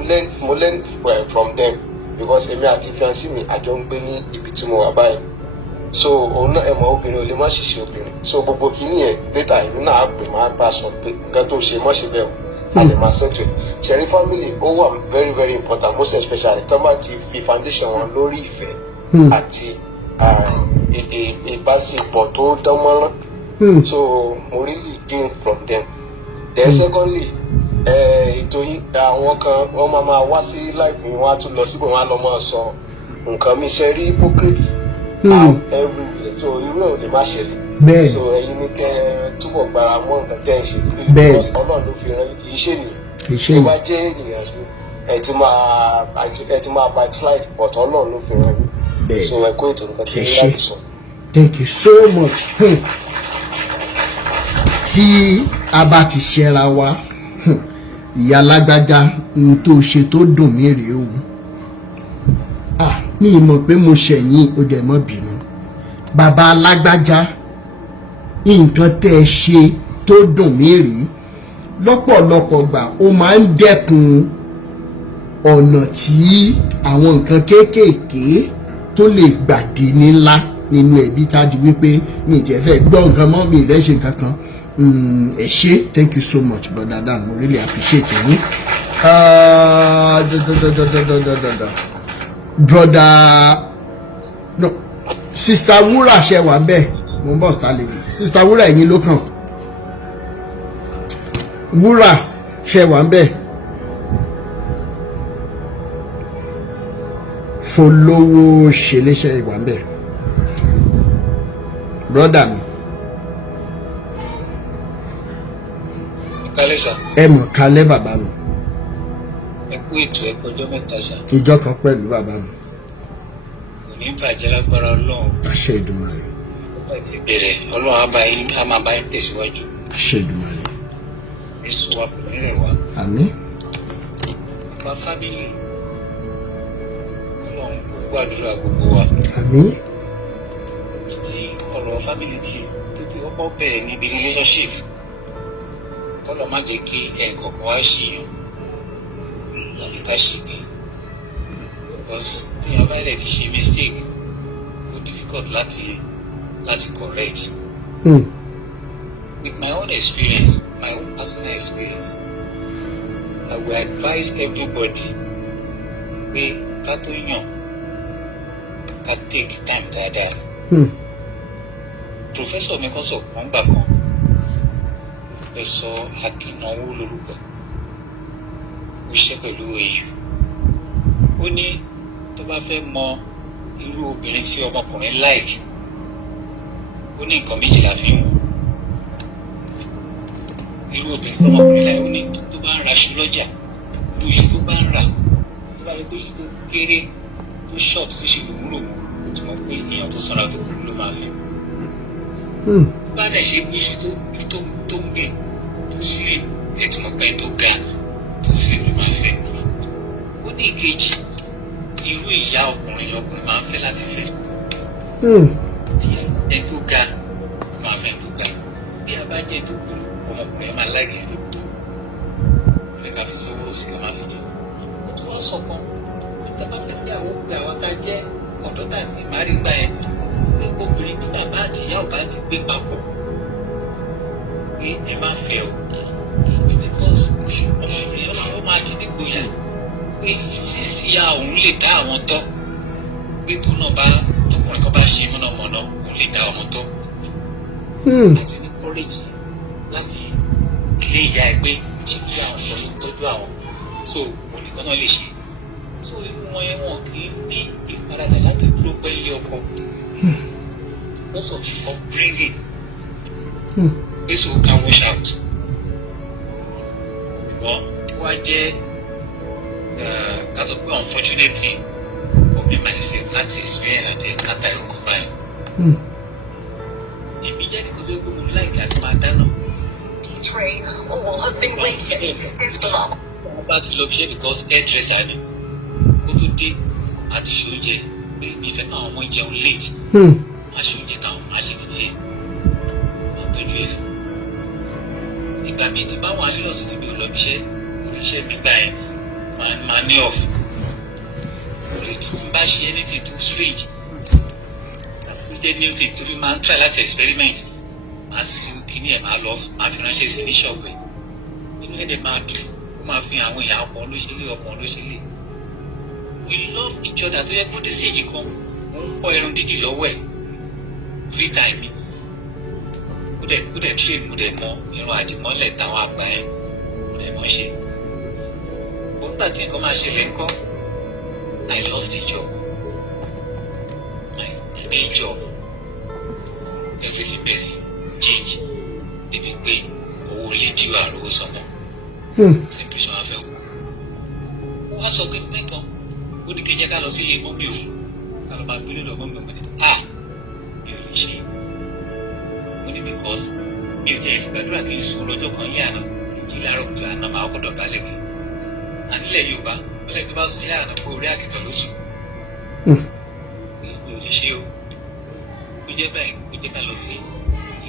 learn well from them because èmi àti fiancé mi àjọ ń gbé ní ibi tí mo wà báyìí so òun náà ẹ mọ̀ obìnrin ò lè má ṣiṣẹ́ obìnrin so gbogbo kìíní yẹn data èmi náà á pè máa bá a sọ pé nǹkan tó ṣe mọ́ ṣe bẹ́ẹ̀ o and my secretary ṣẹ̀rí family ó wà very very important most especially tó bá ti fi foundation wọn lórí ìfẹ́ àti ìbáṣepọ̀ tó dán mọ́rán so mo really gain from them then secondly ètò yìí àwọn kan wọ́n máa wá sí life mi wọ́n á tún lọ síbò wọ́n á lọ máa sọ nǹkan mi ṣe rí hypocrite everywhere so irú ẹ̀ ò lè má ṣẹlẹ̀ bẹ́ẹ̀ so ẹ̀yin ní kẹ́ túbọ̀ gbára mọ́ nǹkan tẹ́ ẹ ṣe bẹ́ẹ̀ ọlọ́run ló fi rán kì í ṣe nìyẹn kì í ṣe tó bá jẹ́ ènìyàn ẹ ti máa backslide but ọlọ́run ló fi rán yín so ẹ kó ètò nǹkan tí yín láti sọ. Thank you so much. Tí a bá ti ṣẹra wa ìyá lágbájá n tó ṣe tó dùn mí rèé o ní ìmọ̀ pé mo ṣẹ̀yìn ó dẹ̀ mọ́ bínú bàbá lágbájá nǹkan tẹ́ ẹ ṣe tó dùn mí rèé lọ́pọ̀lọpọ̀ gbà ó máa ń dẹ́kun ọ̀nà tí àwọn nǹkan kéékèèké tó lè gbàdí ní ńlá nínú ẹbí tájú wípé mi ì jẹ́ fẹ́ gbọ́ nǹkan mọ́ mi ì fẹ́ ṣe nǹkan kan ẹ ṣé thank you so much brother Dan mo really appreciate you brother no sister Wúrà ṣe wà bẹ́ẹ̀ mo ń bọ̀ star lady sister Wúrà ẹ̀yin ló kàn Wúrà ṣe wà ń bẹ̀. Folówó ṣeléṣẹ́ ìwà ń bẹ̀. Brọ́dà mi. Kálẹ̀ sà. Ẹ mọ̀ kálẹ̀ bàbá mi. Ẹ kú ètò ẹ̀kọ́ ọjọ́ mẹ́ta sà. Ìjọ kan pẹ̀lú bàbá mi. Kò ní bàjẹ́ lágbára Ọlọ́run. Àṣẹ Èdùmàrè. Ó ti bẹ̀rẹ̀ Ọlọ́run á máa bá yín tẹ̀síwájú. Àṣẹ Èdùmàrè. Èso wa kò nílẹ̀ wá. Àmín. Nípa fábílì. Ọlọ́run kò gbàdúrà gbogbo wa. Àmín. Ti ọ̀rọ̀ fábílì tí ọkọ̀ bẹ̀rẹ̀ níbi relationship. Kọ́lọ̀ má jẹ́ kí ẹnìkọ̀ọ̀kan wá ṣèyàn. Tàbí ká ṣègbè. Because téèyàn bá lè ti ṣe mistake, ó difficult láti correct. With my own experience, my own personal experience, I will advise everybody pé ká tó yàn, ká take time dáadáa. Professor mi kan sọ kan gbà kan, Professor Akínáwó lórúkọ, ó ṣiṣẹ́ pẹ̀lú èyí. Ó ní tó bá fẹ́ mọ irú obìnrin tí ọmọkùnrin like, ó ní nǹkan méjìlá fi hàn. Irú obìnrin tí ọmọkùnrin like, ó ní tó bá ń raṣọ lọ́jà, irú iṣu tó bá ń rà, tó bá rí pé iṣu tó kéré, tó short, tó ṣe lòmúlòmú, ó ti mọ̀ pé èèyàn tó sanra tó kúrú ló máa fi. Tó bá dẹ̀ ṣe pé iṣu tó ń gbé, tó sílẹ̀, ẹ̀ ti mọ̀ pé tó ga, tó sílẹ̀ ló máa fẹ́. Ó ní ìkejì, irú ìyá ọkùnrin máa ń fẹ́ láti fẹ́. Tí ẹ tó ga máa fẹ́ tó ga. Bí a bá jẹ́ tó kúrú, ọmọkùnrin máa láìpẹ́ tó kúrú. Ẹ ká fi sọ́wọ́ sí ká máa fi jọ. Ó tún wá sọ̀kan. Ìjọba bá fẹ́ sí àwọn òbí àwọn tá jẹ́ ọ̀dọ́ tàbí ìmárí gbà ẹ̀. Pé obìnrin tí bàbá àti ìyá ọ̀bá ti gbé papọ̀. Pé ẹ máa fẹ́ o. Because ọmọkùnrin ó máa ti nígboyà. Pé sísí ìyá òun lè dá àwọn tọ́. Pé tó náà bá tọkùnrin kan bá ṣe mọ̀nàmọ́ná òun lè dá ọmọ tọ́. Láti ní kọ́rẹ́jì láti ilé ìyá ẹ pé ṣé kí àwọn ọmọ yìí tọ́jú àwọn. So òun nìkan náà lè ṣe. So irú wọn yẹn wọn kì í ní ìfaradà láti dúró pẹ́lú ọkọ. Most of the upbringing. This will can wash out. Ṣùgbọ́n wá jẹ́ kátó pé unfortunately for me myself láti experience àti encounter ẹ̀kọ́ báyìí. Èmi jẹ́ nìkan tó yẹ kó mo láìka àti máa dáná. Wọ́n bá ti lọ bí iṣẹ́ because hairdresser ni. Kó tó dé àti ṣoúnjẹ pé mi fẹ́ káwọn ọmọ jẹun late. Má ṣoúnjẹ káwọn má ṣe títí ẹ̀. Má tọ́jú ẹ̀ fún. Ìgbà mi ti bá wọn alẹ́ ọ̀sìn tí mi ò lọ bí iṣẹ́ mi gbà yẹn. máa ní off. Tí bá ṣe anything too strange, ó jẹ́ new thing tó fi máa ń try láti experiment. Máa sí kíní ẹ̀ máa lọ máa fi ránṣẹ́ sí ní ṣọ́ọ̀bù ẹ̀. Inú ẹ̀dẹ̀ máa dùn, ó máa fi àwọn èèyàn ọkàn ló ṣe lé. We love each other tó yẹ kó dé stage kan, mo ń kọ́ irun dídì lọ́wọ́ ẹ̀ free time mi. Ó dẹ̀ train mo dẹ̀ mọ irun àdìmọ́lẹ̀ táwọn àgbà yẹn mo dẹ̀ mọ̀ ṣe. Nígbà tí nǹkan máa ṣẹlẹ̀ ńkọ́, I lost the job. My main job. Everything basic change. Ebi pé owó lè di àròwó sọmọ. Simple ṣe wá fẹ́ wò. Ó wá sọ pé kan, ó ní kéjẹ́ ká lọ sí ilé mọ́mí òun. Ká lọ máa gbé lọ́dọ̀ mọ́mí òun ní. Mi ò lè ṣe. Ó ní because mi ò tẹ̀ gbàdúrà kí n sùn lọ́jọ́ kan yí àná. Kí n jí láàárọ̀ kùtù àná máa kọ́dọ̀ balẹ̀ kí. Ànílẹ̀ Yorùbá, ọlẹ́ tó bá sùn yá àná kó orí àkìtàn ló sùn. Mi ò lè ṣe o. Kó jẹ́ báyìí, kó jẹ́ ká lọ sí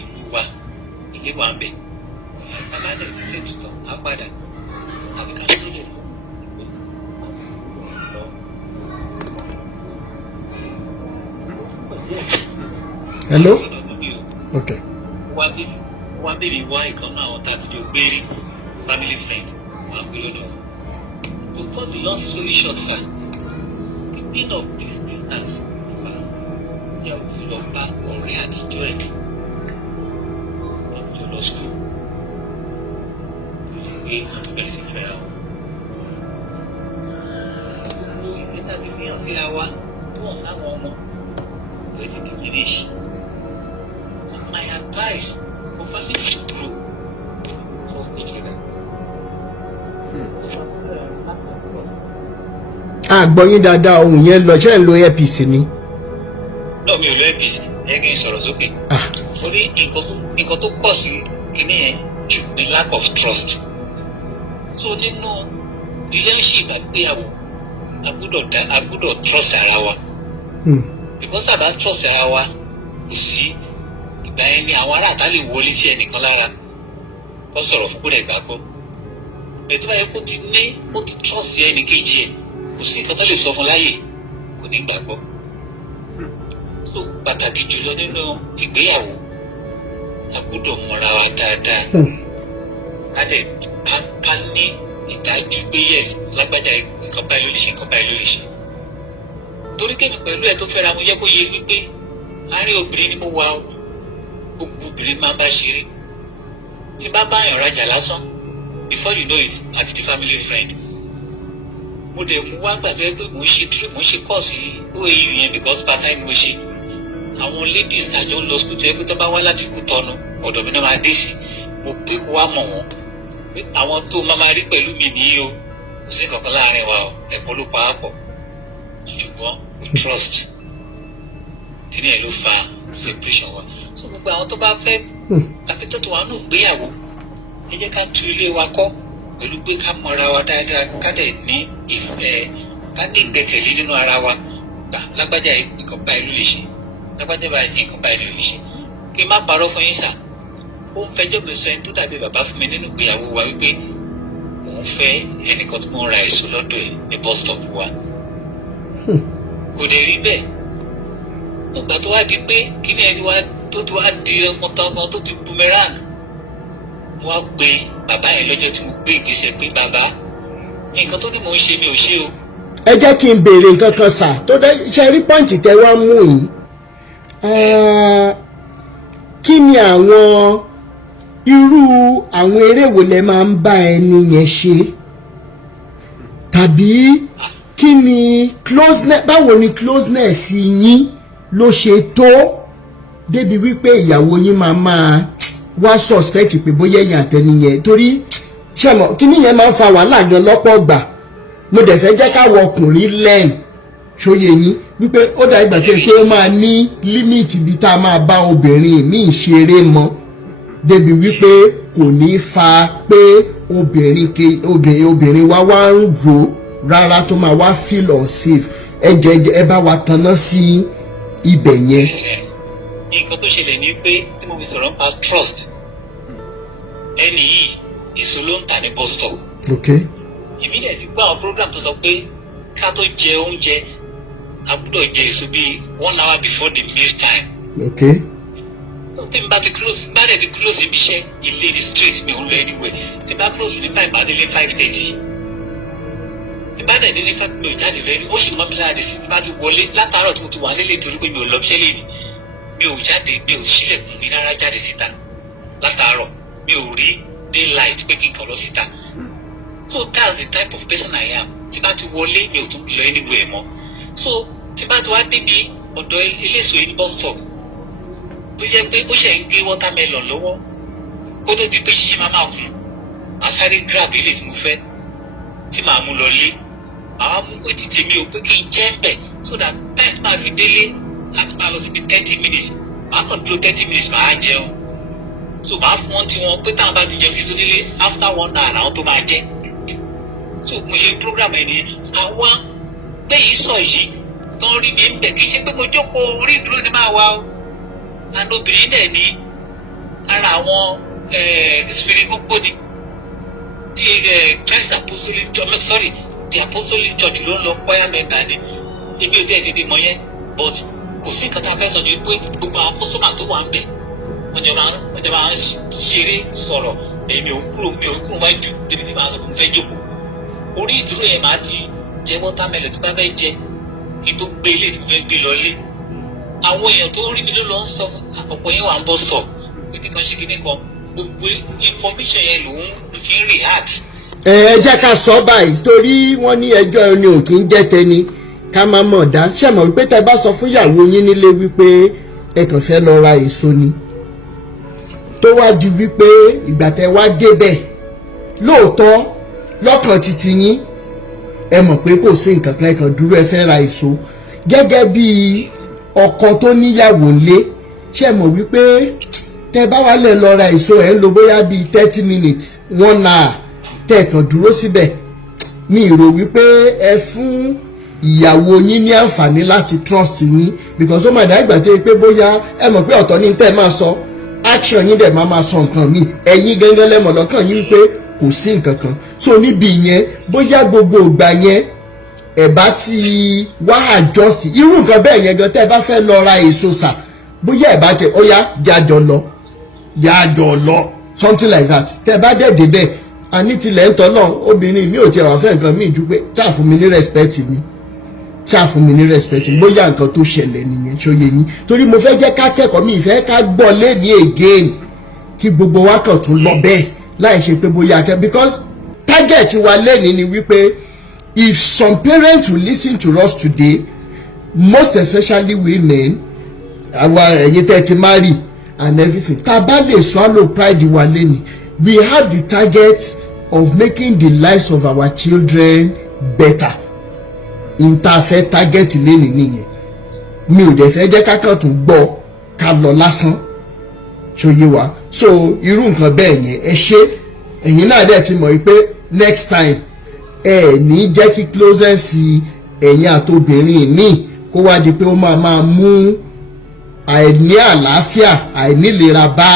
ìlú wa, ilé wa ń bẹ̀. Bàbá náà ti ṣètò tán, á padà. Àbí ká ló lè lọ. Hello? Okay. Wá bèbí wá ìkan náà àwọn tá a ti jọ gbé rí, family friend, wá gbé lọ́dọ̀. To cut the long story short, sir, the pain of this distance, yẹ kó lọ bá ọ̀rẹ́ àtijọ́ ẹ̀ àtijọ́ lọ school. pé àtúntò bẹ̀rẹ̀ sí fẹ́ra wọn. Gbogbo ìfẹ́ tá a ti fi hàn síra wa tó wọ́n sáwọn ọmọ ló ti diminish. So my advice for family to grow trust each other. Àgbọ̀yìn dáadáa ohun yẹn lọ ṣe ń lo APC ni. No, mi ò lo APC ẹ kì í sọ̀rọ̀ sókè. Ó ní nǹkan tó pọ̀ sí kíní yẹn ju the lack of trust. So nínú relationship àgbéyàwó a gbọ́dọ̀ trust ara wa. Because àbá trust ara wa kò sí ìgbà yẹn ni àwọn aráàta lè wọlé sí ẹnìkan lára kó sọ̀rọ̀ fún kúrẹ̀ gbàgbọ́. Bẹ̀tí báyìí kó ti trust ẹnì kejì ẹ̀ kò sí nǹkan tó lè sọ fún láyè kò ní gbàgbọ́. So pàtàkì jùlọ nínú ìgbéyàwó a gbọ́dọ̀ mọra wa dáadáa. Ká ní ìdájú pé yes lágbájá nǹkan báyìí ló lè ṣe nǹkan báyìí ló lè ṣe. Torí kémi pẹ̀lú ẹ̀ tó fẹ́ra mo yẹ kó yẹ wípé àárín obìnrin ni mo wà ó gbogbo obìnrin máa bá ṣeré. Tí bá báyàn rajà lásán before you know it àti the family friend. Mo dẹ̀ mú wá gbà tó yẹ pé mo ń ṣe kọ́ọ̀sì OAU yẹn because part time mo ṣe. Àwọn ladies àjọ ń lọ school tó yẹ pé tó bá wá láti kú tọ́nu ọ̀dọ̀ mi náà máa dé sí mo pé kó wá mọ̀ wọ́n. Àwọn tó máa rí pẹ̀lú mi nìyí o kò sí kankan láàrin wa o ẹ̀kọ́ ló pa á pọ̀ ṣùgbọ́n we trust kíní ẹ̀ ló fa separation wa. So gbogbo àwọn tó bá fẹ́ àfẹ́tọ́ tó wà nù gbéyàwó ẹ jẹ́ ká tu ilé wa kọ́ pẹ̀lú pé ká mọra wa dáadáa ká dẹ̀ ní ìfẹ́ ká ní ìgbẹ́kẹ̀lé nínú ara wa gbà lágbájá nǹkan báyìí ló lè ṣe lágbájá báyìí nǹkan báyìí ló lè ṣe. Kí n má parọ́ fún yín sà ó ń fẹjọ́ mi sọ ẹni tó dàbí bàbá fún mi nínú ìgbéyàwó wa wípé mò ń fẹ́ ẹnìkan tó mọ̀ ń ra èso lọ́dọ̀ ẹ̀ ní bus stop wa. Kò dé rí bẹ́ẹ̀ nígbà tó wá di pé kíní ẹ tó ti wá di ọmọ tán tó ti boomerang mo wá pe bàbá yẹn lọ́jọ́ tí mo gbé ìgbésẹ̀ pé bàbá nǹkan tó ní mò ń ṣe mi ò ṣe o. Ẹ jẹ́ kí n béèrè nǹkan kan sà tó dé ṣe rí pọ́ǹtì tẹ́ wá mú yìí. Kí ni àwọn irú àwọn eré wo lẹ máa ń bá ẹni yẹn ṣe tàbí kí ni closeness báwo ni closeness yín ló ṣe tó débi wípé ìyàwó yín máa wá suspect pé bóyá ẹ̀yin àtẹni yẹn torí ṣẹmọ kí ni yẹn máa ń fa wàhálà gan lọ́pọ̀ gbà mo dẹ̀ fẹ́ jẹ́ káwọ ọkùnrin lẹ́n ṣóyè yín wípé ó dà ìgbà tó ṣe ó máa ní límìtì ibi tá a máa bá obìnrin míì ṣeré mọ́ débi wípé kò ní fa pé obìnrin wá ń rò rárá tó máa wá feel unsafe ẹ bá wa tanná sí ibẹ̀ yẹn. Nǹkan tó ṣẹlẹ̀ ni pé tí mo fi sọ̀rọ̀ nípa trust ẹni yìí èso ló ń tà ní bus stop. Ìmílẹ̀ ní gbọ́ àwọn program tó sọ pé ká tó jẹ oúnjẹ a gbọ́dọ̀ jẹ èso bíi 1 hour before the meal time. Tí n bá ti close ibi iṣẹ́ ilé ní street mi ò lọ anywhere tí n bá close ní 5 máa délé 5:30 tí n bá dẹ̀ délé 5 mi ò jáde lẹ́nu ó sì mọ́ mi láàdì sí tí n bá ti wọlé látàárọ̀ tí mo ti wà nílé torí pé mi ò lọ iṣẹ́ lẹ́nu mi ò jáde mi ò sílẹ̀kùn mi rárá jáde síta látàárọ̀ mi ò rí daylight pé kí n kàn lọ síta. So that's the type of person I am. Tí bá ti wọlé mi ò tún lọ anywhere mọ́. So tí bá ti wá débi ọ̀dọ̀ eléso yìí ní bus stop tó jẹ́ pé ó ṣe ń gbé watermelon lọ́wọ́ kó tó di pé ṣíṣe máa kún àsáré grab ilé tí mo fẹ́ tí màá mú lọ lé màá mú etí tèmi ò pé kí n jẹ́ bẹ̀ so that time tí màá fi délé láti máa lọ síbi 30 minutes màá kàn dúró 30 minutes màá jẹun so màá fún wọn tí wọn pé táwọn bá ti jẹun fi tó délé after 1 hour àwọn tó máa jẹ so mo ṣe program ẹ̀ nìyẹn àwọn lẹ́yìn sọ yìí tó ń rí mi ń bẹ̀ kì í ṣe pé mo jókòó orí ìdúró ni máa wá o and obìnrin náà ní ara àwọn spirit kókó ni ti Christ Apostolic Church the Apostolic Church ló ń lọ choir member ni èmi ò tẹ́ tètè mọ yẹn but kò sí nǹkan tá a fẹ́ sọ ju pé gbogbo àwọn apostolic tó wà ń bẹ̀ wọ́n jọ máa ń ṣeré sọ̀rọ̀ èmi ò kúrò wájú débi tí màá sọ pé mo fẹ́ jókòó orí ìdúró yẹn máa ti jẹ watermelon tí bá fẹ́ jẹ kí n tó gbé ilé tí mo fẹ́ gbé lọ lé àwọn èèyàn tó rí mi ló lọ ń sọ ọ̀pọ̀ yẹn wà ń bọ́ sọ pé kíkan ṣe kíní kan gbogbo information yẹn lòun fi ń react. ẹ jẹ́ ká sọ báyìí torí wọ́n ní ẹjọ́ ni ò kì í jẹ́ tẹni ká má mọ̀ dá ṣẹ̀mọ̀ wípé tẹ bá sọ fún ìyàwó yín nílé wípé ẹ kàn fẹ́ lọ ra èso ni tó wá di wípé ìgbà tẹ wá débẹ̀ lóòótọ́ lọ́kàn títí yín ẹ mọ̀ pé kò sí nǹkan kan ẹ kàn dúró ẹ fẹ́ ra èso gẹ́gẹ́ bí ọkọ tó níyàwó ńlé ṣẹ̀mọ̀ wípé tẹ bá wà lè lọ ra èso ẹ̀ ń lo bóyá bíi 30 minutes 1 hour tẹ kàn dúró síbẹ̀ mi rò wípé ẹ fún ìyàwó yín ní àǹfààní láti trust yín because ó mà dá ìgbà tó yẹ pé bóyá ẹ mọ̀ pé ọ̀tọ̀ ní tẹ́ máa sọ action yín dẹ̀ máa sọ nǹkan míì ẹ̀yin gẹ́gẹ́ lẹ́mọ̀ lọ́kàn yín pé kò sí nǹkan kan so níbi yẹn bóyá gbogbo ìgbà yẹn ẹ bá ti wá àjọsí irú nǹkan bẹ́ẹ̀ yẹn gan tẹ́ ẹ bá fẹ́ lọ ra èso sà bóyá ẹ bá ti ó yá jájọ lọ something like that tẹ́ ẹ bá dẹ̀ débẹ̀ àní tilẹ̀ ń tọ́lọ̀ obìnrin mi ò tiẹ̀ wá fẹ́ nǹkan míì ju pé ṣáà fún mi ní respect mi ṣáà fún mi ní respect mi bóyá nǹkan tó ṣẹlẹ̀ nìyẹn ṣóye yín torí mo fẹ́ jẹ́ ká kẹ́kọ̀ọ́ mi ìfẹ́ ká gbọ́ lẹ́ni again kí gbogbo wa kàn tún lọ bẹ́ẹ̀ láì ṣe pé bóyá kẹ́ because target wa lẹ́ni ni wípé if some parents will listen to us today most especially women àwa ẹ̀yin tẹ́ ti marry and everything tá a bá lè swallow pride wa lẹ́ni we have the target of making the lives of our children better in ta fẹ́ target lẹ́ni nìyẹn mi ò dẹ̀ fẹ́ jẹ́ kákan tún gbọ́ ká lọ lásán ṣòye wa so irú nǹkan bẹ́ẹ̀ yẹn ẹ ṣe ẹ̀yin náà dẹ̀ ti mọ̀ pé next time ẹ ní jẹ́ kí closeness ẹ̀yin àtobìnrin míì kó wá di pé ó máa mú àìní àlàáfíà àìnílera bá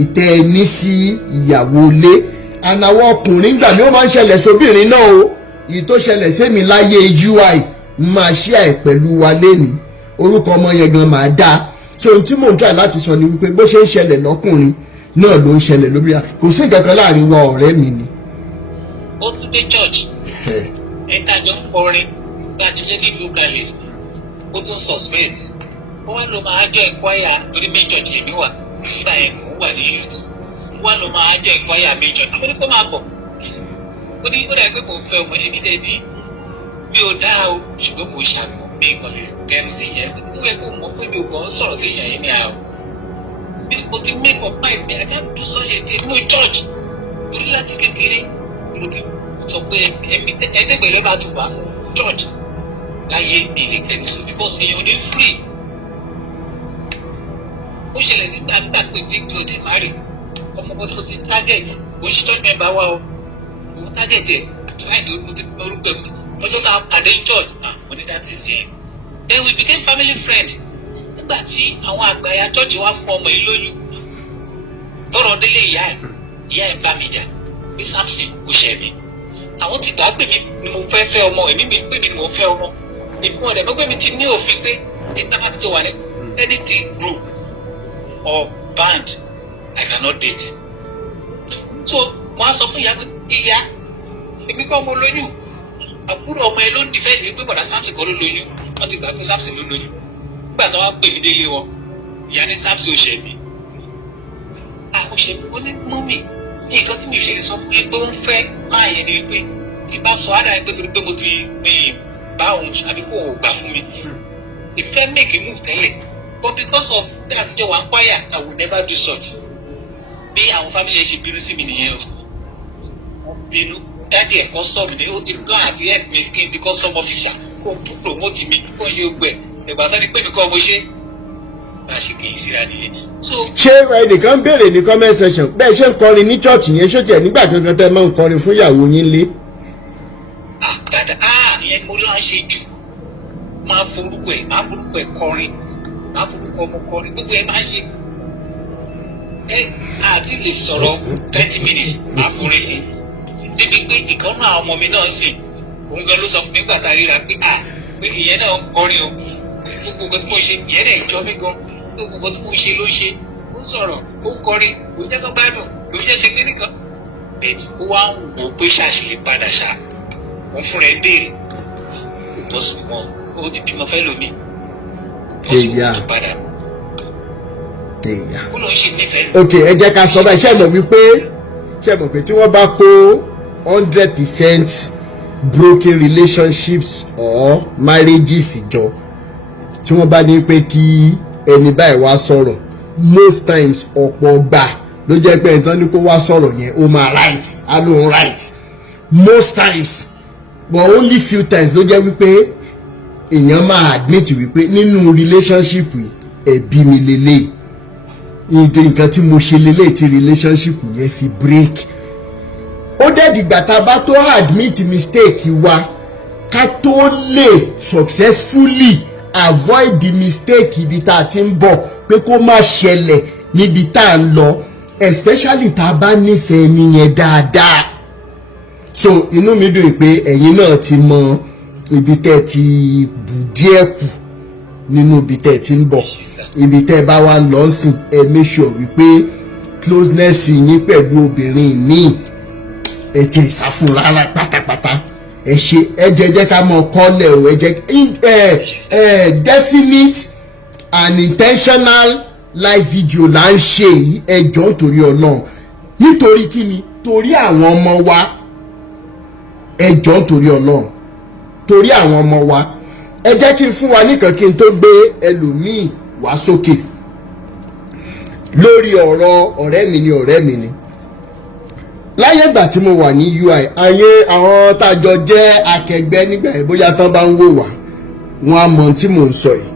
ìtẹ́ ẹni sí ìyàwó ilé ànáwọ́ ọkùnrin gbà ní ó máa ń ṣẹlẹ̀ sóbìnrin náà o èyí tó ṣẹlẹ̀ sẹ́mi láyé ui máa ṣí àì pẹ̀lú wa lẹ́nu orúkọ ọmọ yẹn gan máa dáa so ohun tí mò ń try láti sọ ni wípé bó ṣe ń ṣẹlẹ̀ lọ́kùnrin náà ló ń ṣẹlẹ̀ lóbìnrin kò sí nǹkan kan láàrin wa ọ̀rẹ́ mi ni. ó tún dé church ẹ̀ka àjọ ń kọrin gbàdúrà ní vocalist ó tún suspect ó wá ló máa jẹ́ ẹ̀kwáyà torí major jì mí wà nígbà yẹn kò wà ní youth ó wá ló máa jẹ́ ẹ̀kwáyà major àbí kó máa bọ̀ ó ní ó dà pé kò fẹ́ ọmọ ẹni tẹ́ ní mi ò dáa o ṣùgbọ́n kò ṣàgbọ́n mi kàn lè kẹnu sí ìyẹn ó yẹ kó mọ̀ pé mi ò kàn ń sọ̀rọ̀ sí ìyẹn ní àwọn bí mo ti make up mind mi àjá bí sọ́yẹ̀ dé no church torí láti kékeré mo ti sọ pé ẹ̀ẹ́dẹ́gbẹ̀rẹ́ bá ti wà ní church láyé mi lè kẹnu sí because èèyàn ní free ó ṣẹlẹ̀ sí gbàgbà pé tí kí o ti máa rí ọmọ bó tó ti target bó ṣe church member wa o mo target ẹ̀ àtúwáìdì ó ti orúkọ ẹ̀ ọjọ́ ká pàdé church mo ní that is it then we became family friend nígbà tí àwọn àgbàyà church wa fún ọmọ yìí lóyún tọrọ délé ìyá ẹ̀ bá mi jà pé Samson ó ṣẹ̀ mí àwọn ti gbà pé mi ni mo fẹ́ fẹ́ ọmọ èmi mi pé mi ni mo fẹ́ ọmọ èmi wọn dẹ̀ mọ́ mi ti ní òfin pé tí tábà ti wà ní anything group or band I cannot date so wọ́n á sọ fún ìyá pé ìyá èmi kọ́ mo lóyún àbúrò ọmọ ẹ ló ń dìfẹ́ ìlú pé bọ̀dá Samson kọ́ ló lóyún wọ́n ti gbà pé Samson ló lóyún nígbà tí wọ́n pè mí délé wọn ìyá ní Samson ó ṣẹ̀ mí ó ṣẹ̀ mí ó ní mọ́mì ní ìtọ́ tí mi lè sọ fún yín pé ó ń fẹ́ máa yẹn ni pé tí bá sọ ara ẹ pé torí pé mo ti bá òun àbí kò gbà fún mi if I make a move tẹ́lẹ̀ but because of that àtijọ́ wa ń pààyà I will never do such bí àwọn family ẹ ṣe bínú sí mi nìyẹn o wọ́n bínú dáàdi ẹ̀ custom ni ó ti plan àti help me skin the custom officer kó promote mi kó ṣe gbẹ ẹgbà tó ní pé mi kọ́ mo ṣe bá a ṣe kì í síra nìyẹn. ṣé ẹnìkan béèrè ní comment section bẹ́ẹ̀ ṣe ń kọrin ní church yẹn ṣó tiẹ̀ nígbà kankan tẹ́ máa ń kọrin fún ìyàwó yín lé. dáadáa ìyẹn mo lọ́ọ́ ṣe jù máa forúkọ ẹ̀ kọrin máa forúkọ ọmọ kọrin gbogbo ẹ̀ máa ṣe àti lè sọ̀rọ̀ 30 minutes máa forí sí débi pé ìkànnì àwọn ọmọ mi náà sìn òun gan ló sọ fún mi gbà tá a ríra pé pé ìyẹn náà ń kọrin o gbogbo nǹkan tí mo ṣe ìyẹn náà jọ mí gan gbogbo nǹkan tí mo ṣe ló ń ṣe ó ń sọ̀rọ̀ ó ń kọrin kò jẹ́ kó gbádùn kò jẹ́ ṣe kíní kan bẹ́ẹ̀ ó wá ń wò pé ṣàṣìlè padà ṣá wọ́n fúnra ẹ béèrè tó sì mọ́ ó ti bímọ fẹ́ lómi ó sì wò tó padà. ó lóun ṣe nífẹ̀ẹ́. ok ẹ jẹ́ ká sọ báyìí ṣe mọ̀ pé tí wọ́n bá kó 100% broken relationships or marriages jọ tí wọ́n bá ní pé kí ẹni báyìí wá sọ̀rọ̀ most times ọ̀pọ̀ gbà ló jẹ́ pé ẹ̀ńtán ní kó wá sọ̀rọ̀ yẹn ó máa right á lóun right most times but only few times ló jẹ́ wípé èèyàn máa admit wípé nínú relationship ẹ̀bi mi lélẹ̀ nǹkan tí mo ṣe lélẹ̀ tí relationship yẹn fi break ó dẹ̀ dìgbà tá a bá tó admit mistake wa ká tó lè successfully avoid the mistake ibi tá a ti ń bọ̀ pé kó má ṣẹlẹ̀ níbi tá a ń lọ especially tá a bá nífẹ̀ẹ́ nìyẹn dáadáa so inú mi dùn pé ẹ̀yin náà ti mọ ibi tẹ́ ti bù díẹ̀ kù nínú ibi tẹ́ ti ń bọ̀ ibi tẹ́ bá wá lọ sìn ẹ make sure wípé closeness yín pẹ̀lú obìnrin míì ẹ ti ìsàfún rárá pátápátá ẹ ṣe ẹ jẹ́ ká mọ kọ́lẹ̀ o ẹ jẹ́ definite and intentional live video là ń ṣe yìí ẹ jọ̀ọ́ nítorí Ọlọ́run nítorí kíni torí àwọn ọmọ wa ẹ jọ̀ọ́ nítorí Ọlọ́run torí àwọn ọmọ wa ẹ jẹ́ kí n fún wa nìkan kí n tó gbé ẹlòmíì wá sókè lórí ọ̀rẹ́ mi ni láyé ìgbà tí mo wà ní UI ayé àwọn tájọ jẹ́ akẹgbẹ́ nígbà yẹn bóyá tán bá ń wò wá wọn á mọ tí mò ń sọ yìí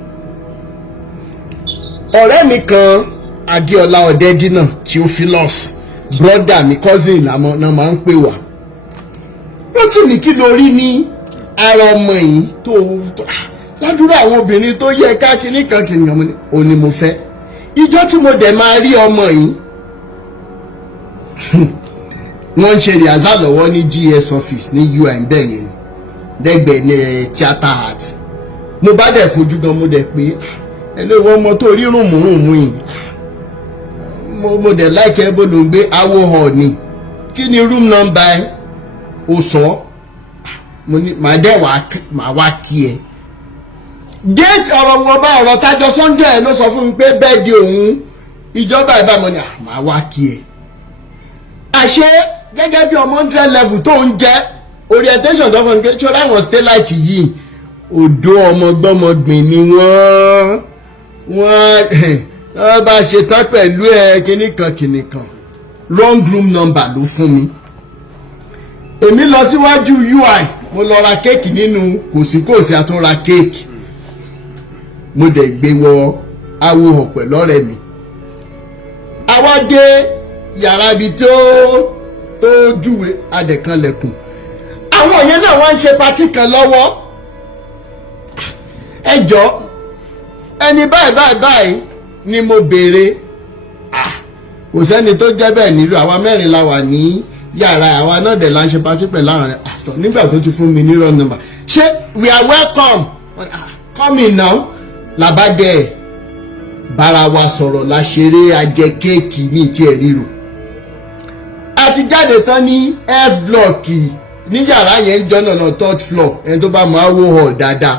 ọ̀rẹ́ mi kan Adéọlá Ọ̀dẹ́dínà Theophilus brother mi cousin náà máa ń pè wá ó tún ní kí lórí ní ara ọmọ yìí tó ládùúrà àwọn obìnrin tó yẹ káàkiri kan kìnìún òun ni mo fẹ́ ìjọ tí mo dẹ̀ máa rí ọmọ yìí wọ́n ń ṣe rìhásà lọ́wọ́ ní GS office ní UI bẹ́ẹ̀ yẹn dẹ́gbẹ̀ẹ́ ní theatre art mo bá dẹ̀ fojú gan mo dẹ̀ pé ẹlẹ́wọ̀n ọmọ tó rí rùmùrùmù yìí mo dẹ̀ láìkẹ́ bó ló ń gbé awo hall ni kí ni room number ẹ o sọ mo ní màá dẹ̀ wá kí ẹ déètì ọ̀rọ̀ wọn bá ọ̀rọ̀ tájọ Sunday ló sọ fún mi pé bẹ́ẹ̀ di òun ìjọba ìbámu ni màá wá kí ẹ àṣé gẹ́gẹ́ bí ọmọ 100 level tó ń jẹ́ orientation tó fún mi pé ṣọ́ra àwọn starlight yìí odò ọmọgbọ́mọgbìn ni wọ́n bá ṣe tán pẹ̀lú ẹ kìnnìkan wrong room number ló fún mi èmi lọ síwájú UI mo lọ ra kéèkì nínú kòsíkòsí àtúnra kéèkì mo dẹ̀ gbé wọ awòhàn pẹ̀lú ọ̀rẹ́ mi àwa dé yàrá ibi tó júwe adẹ̀kanlẹ̀kùn àwọn yẹn náà wọ́n ń ṣe patí kan lọ́wọ́ ẹjọ́ ẹni báyìí ni mo béèrè kò sẹ́ni tó jẹ́ bẹ́ẹ̀ nílùú àwa mẹ́rin la wà ní yàrá àwa náà dẹ̀ la ń ṣe patí pẹ̀lú àwọn àtọ̀ nígbà tó ti fún mi ní wrong number ṣé we are welcome come in now làbádẹ́ bára wa sọ̀rọ̀ la ṣeré ajẹ kéèkì ní ìtí ẹ̀ ríro àti jáde tán ní F block ní yàrá yẹn jọ́nà náà 3rd floor ẹni tó bá máa wó hall dáadáa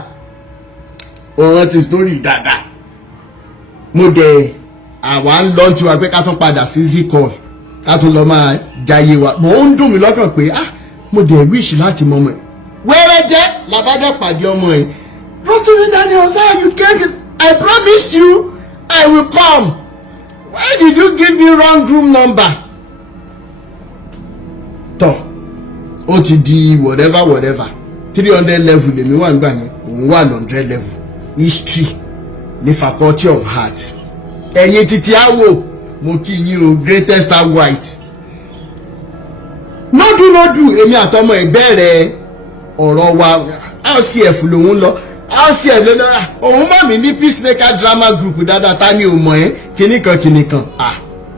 òun ti story dáadáa mo dẹ̀ àwa ń lọ tiwa pé ká tún padà sí zcall ká tún lọ máa jayé wa mo ń dùn mí lọ́kàn pé mo dẹ̀ wish láti mọ ọmọ ẹ̀ wẹ́rẹ́ jẹ́ làbádẹ́ pàdé ọmọ ẹ̀ Rotimi Daniel sir you came I promised you I will come why did you give me wrong room number tọ́ ó ti di whatever 300 level lèmi wà nígbà yẹn òun wà 100 level history ní faculty of art ẹ̀yin títí àwò mo kí yín o greatest white nọ́dúnọ́dún èmi àtọmọ ìbẹ̀rẹ̀ ọ̀rọ̀ wa RCF lòun lọ RCF lọ́dọ̀ òun mọ̀ mí ní peacemaker drama group dáadáa ta ni ò mọ̀ ẹ́ kìnnìkan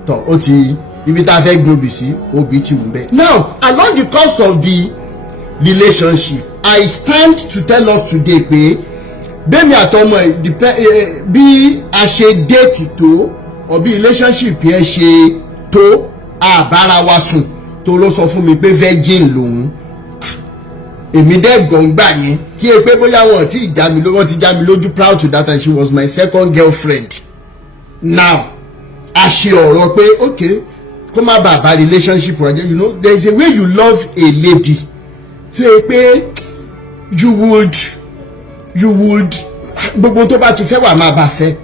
tọ́ ó ti ibi tá a fẹ́ gbòbì sí òbí ti wù bẹ́ẹ̀. Now along the course of the relationship I stand to tell us today pé bẹ́ẹ̀ni àtọmọ ẹ̀ bí a ṣe déètì tó or bí relationship yẹn ṣe tó àbára wa sùn tó ló sọ fún mi pé virgin lòun èmi dẹ́ gbọ̀ngbà yẹn kí ẹ pé bóyá wọn ti já mi lójú proud to that and she was my second girlfriend. Now a ṣe ọ̀rọ̀ pé okay kó má bàa bá relationship wa jẹ́, you know there is a way you love a lady ṣe pé you would gbogbo tó bá ti fẹ́ wà máa bá fẹ́.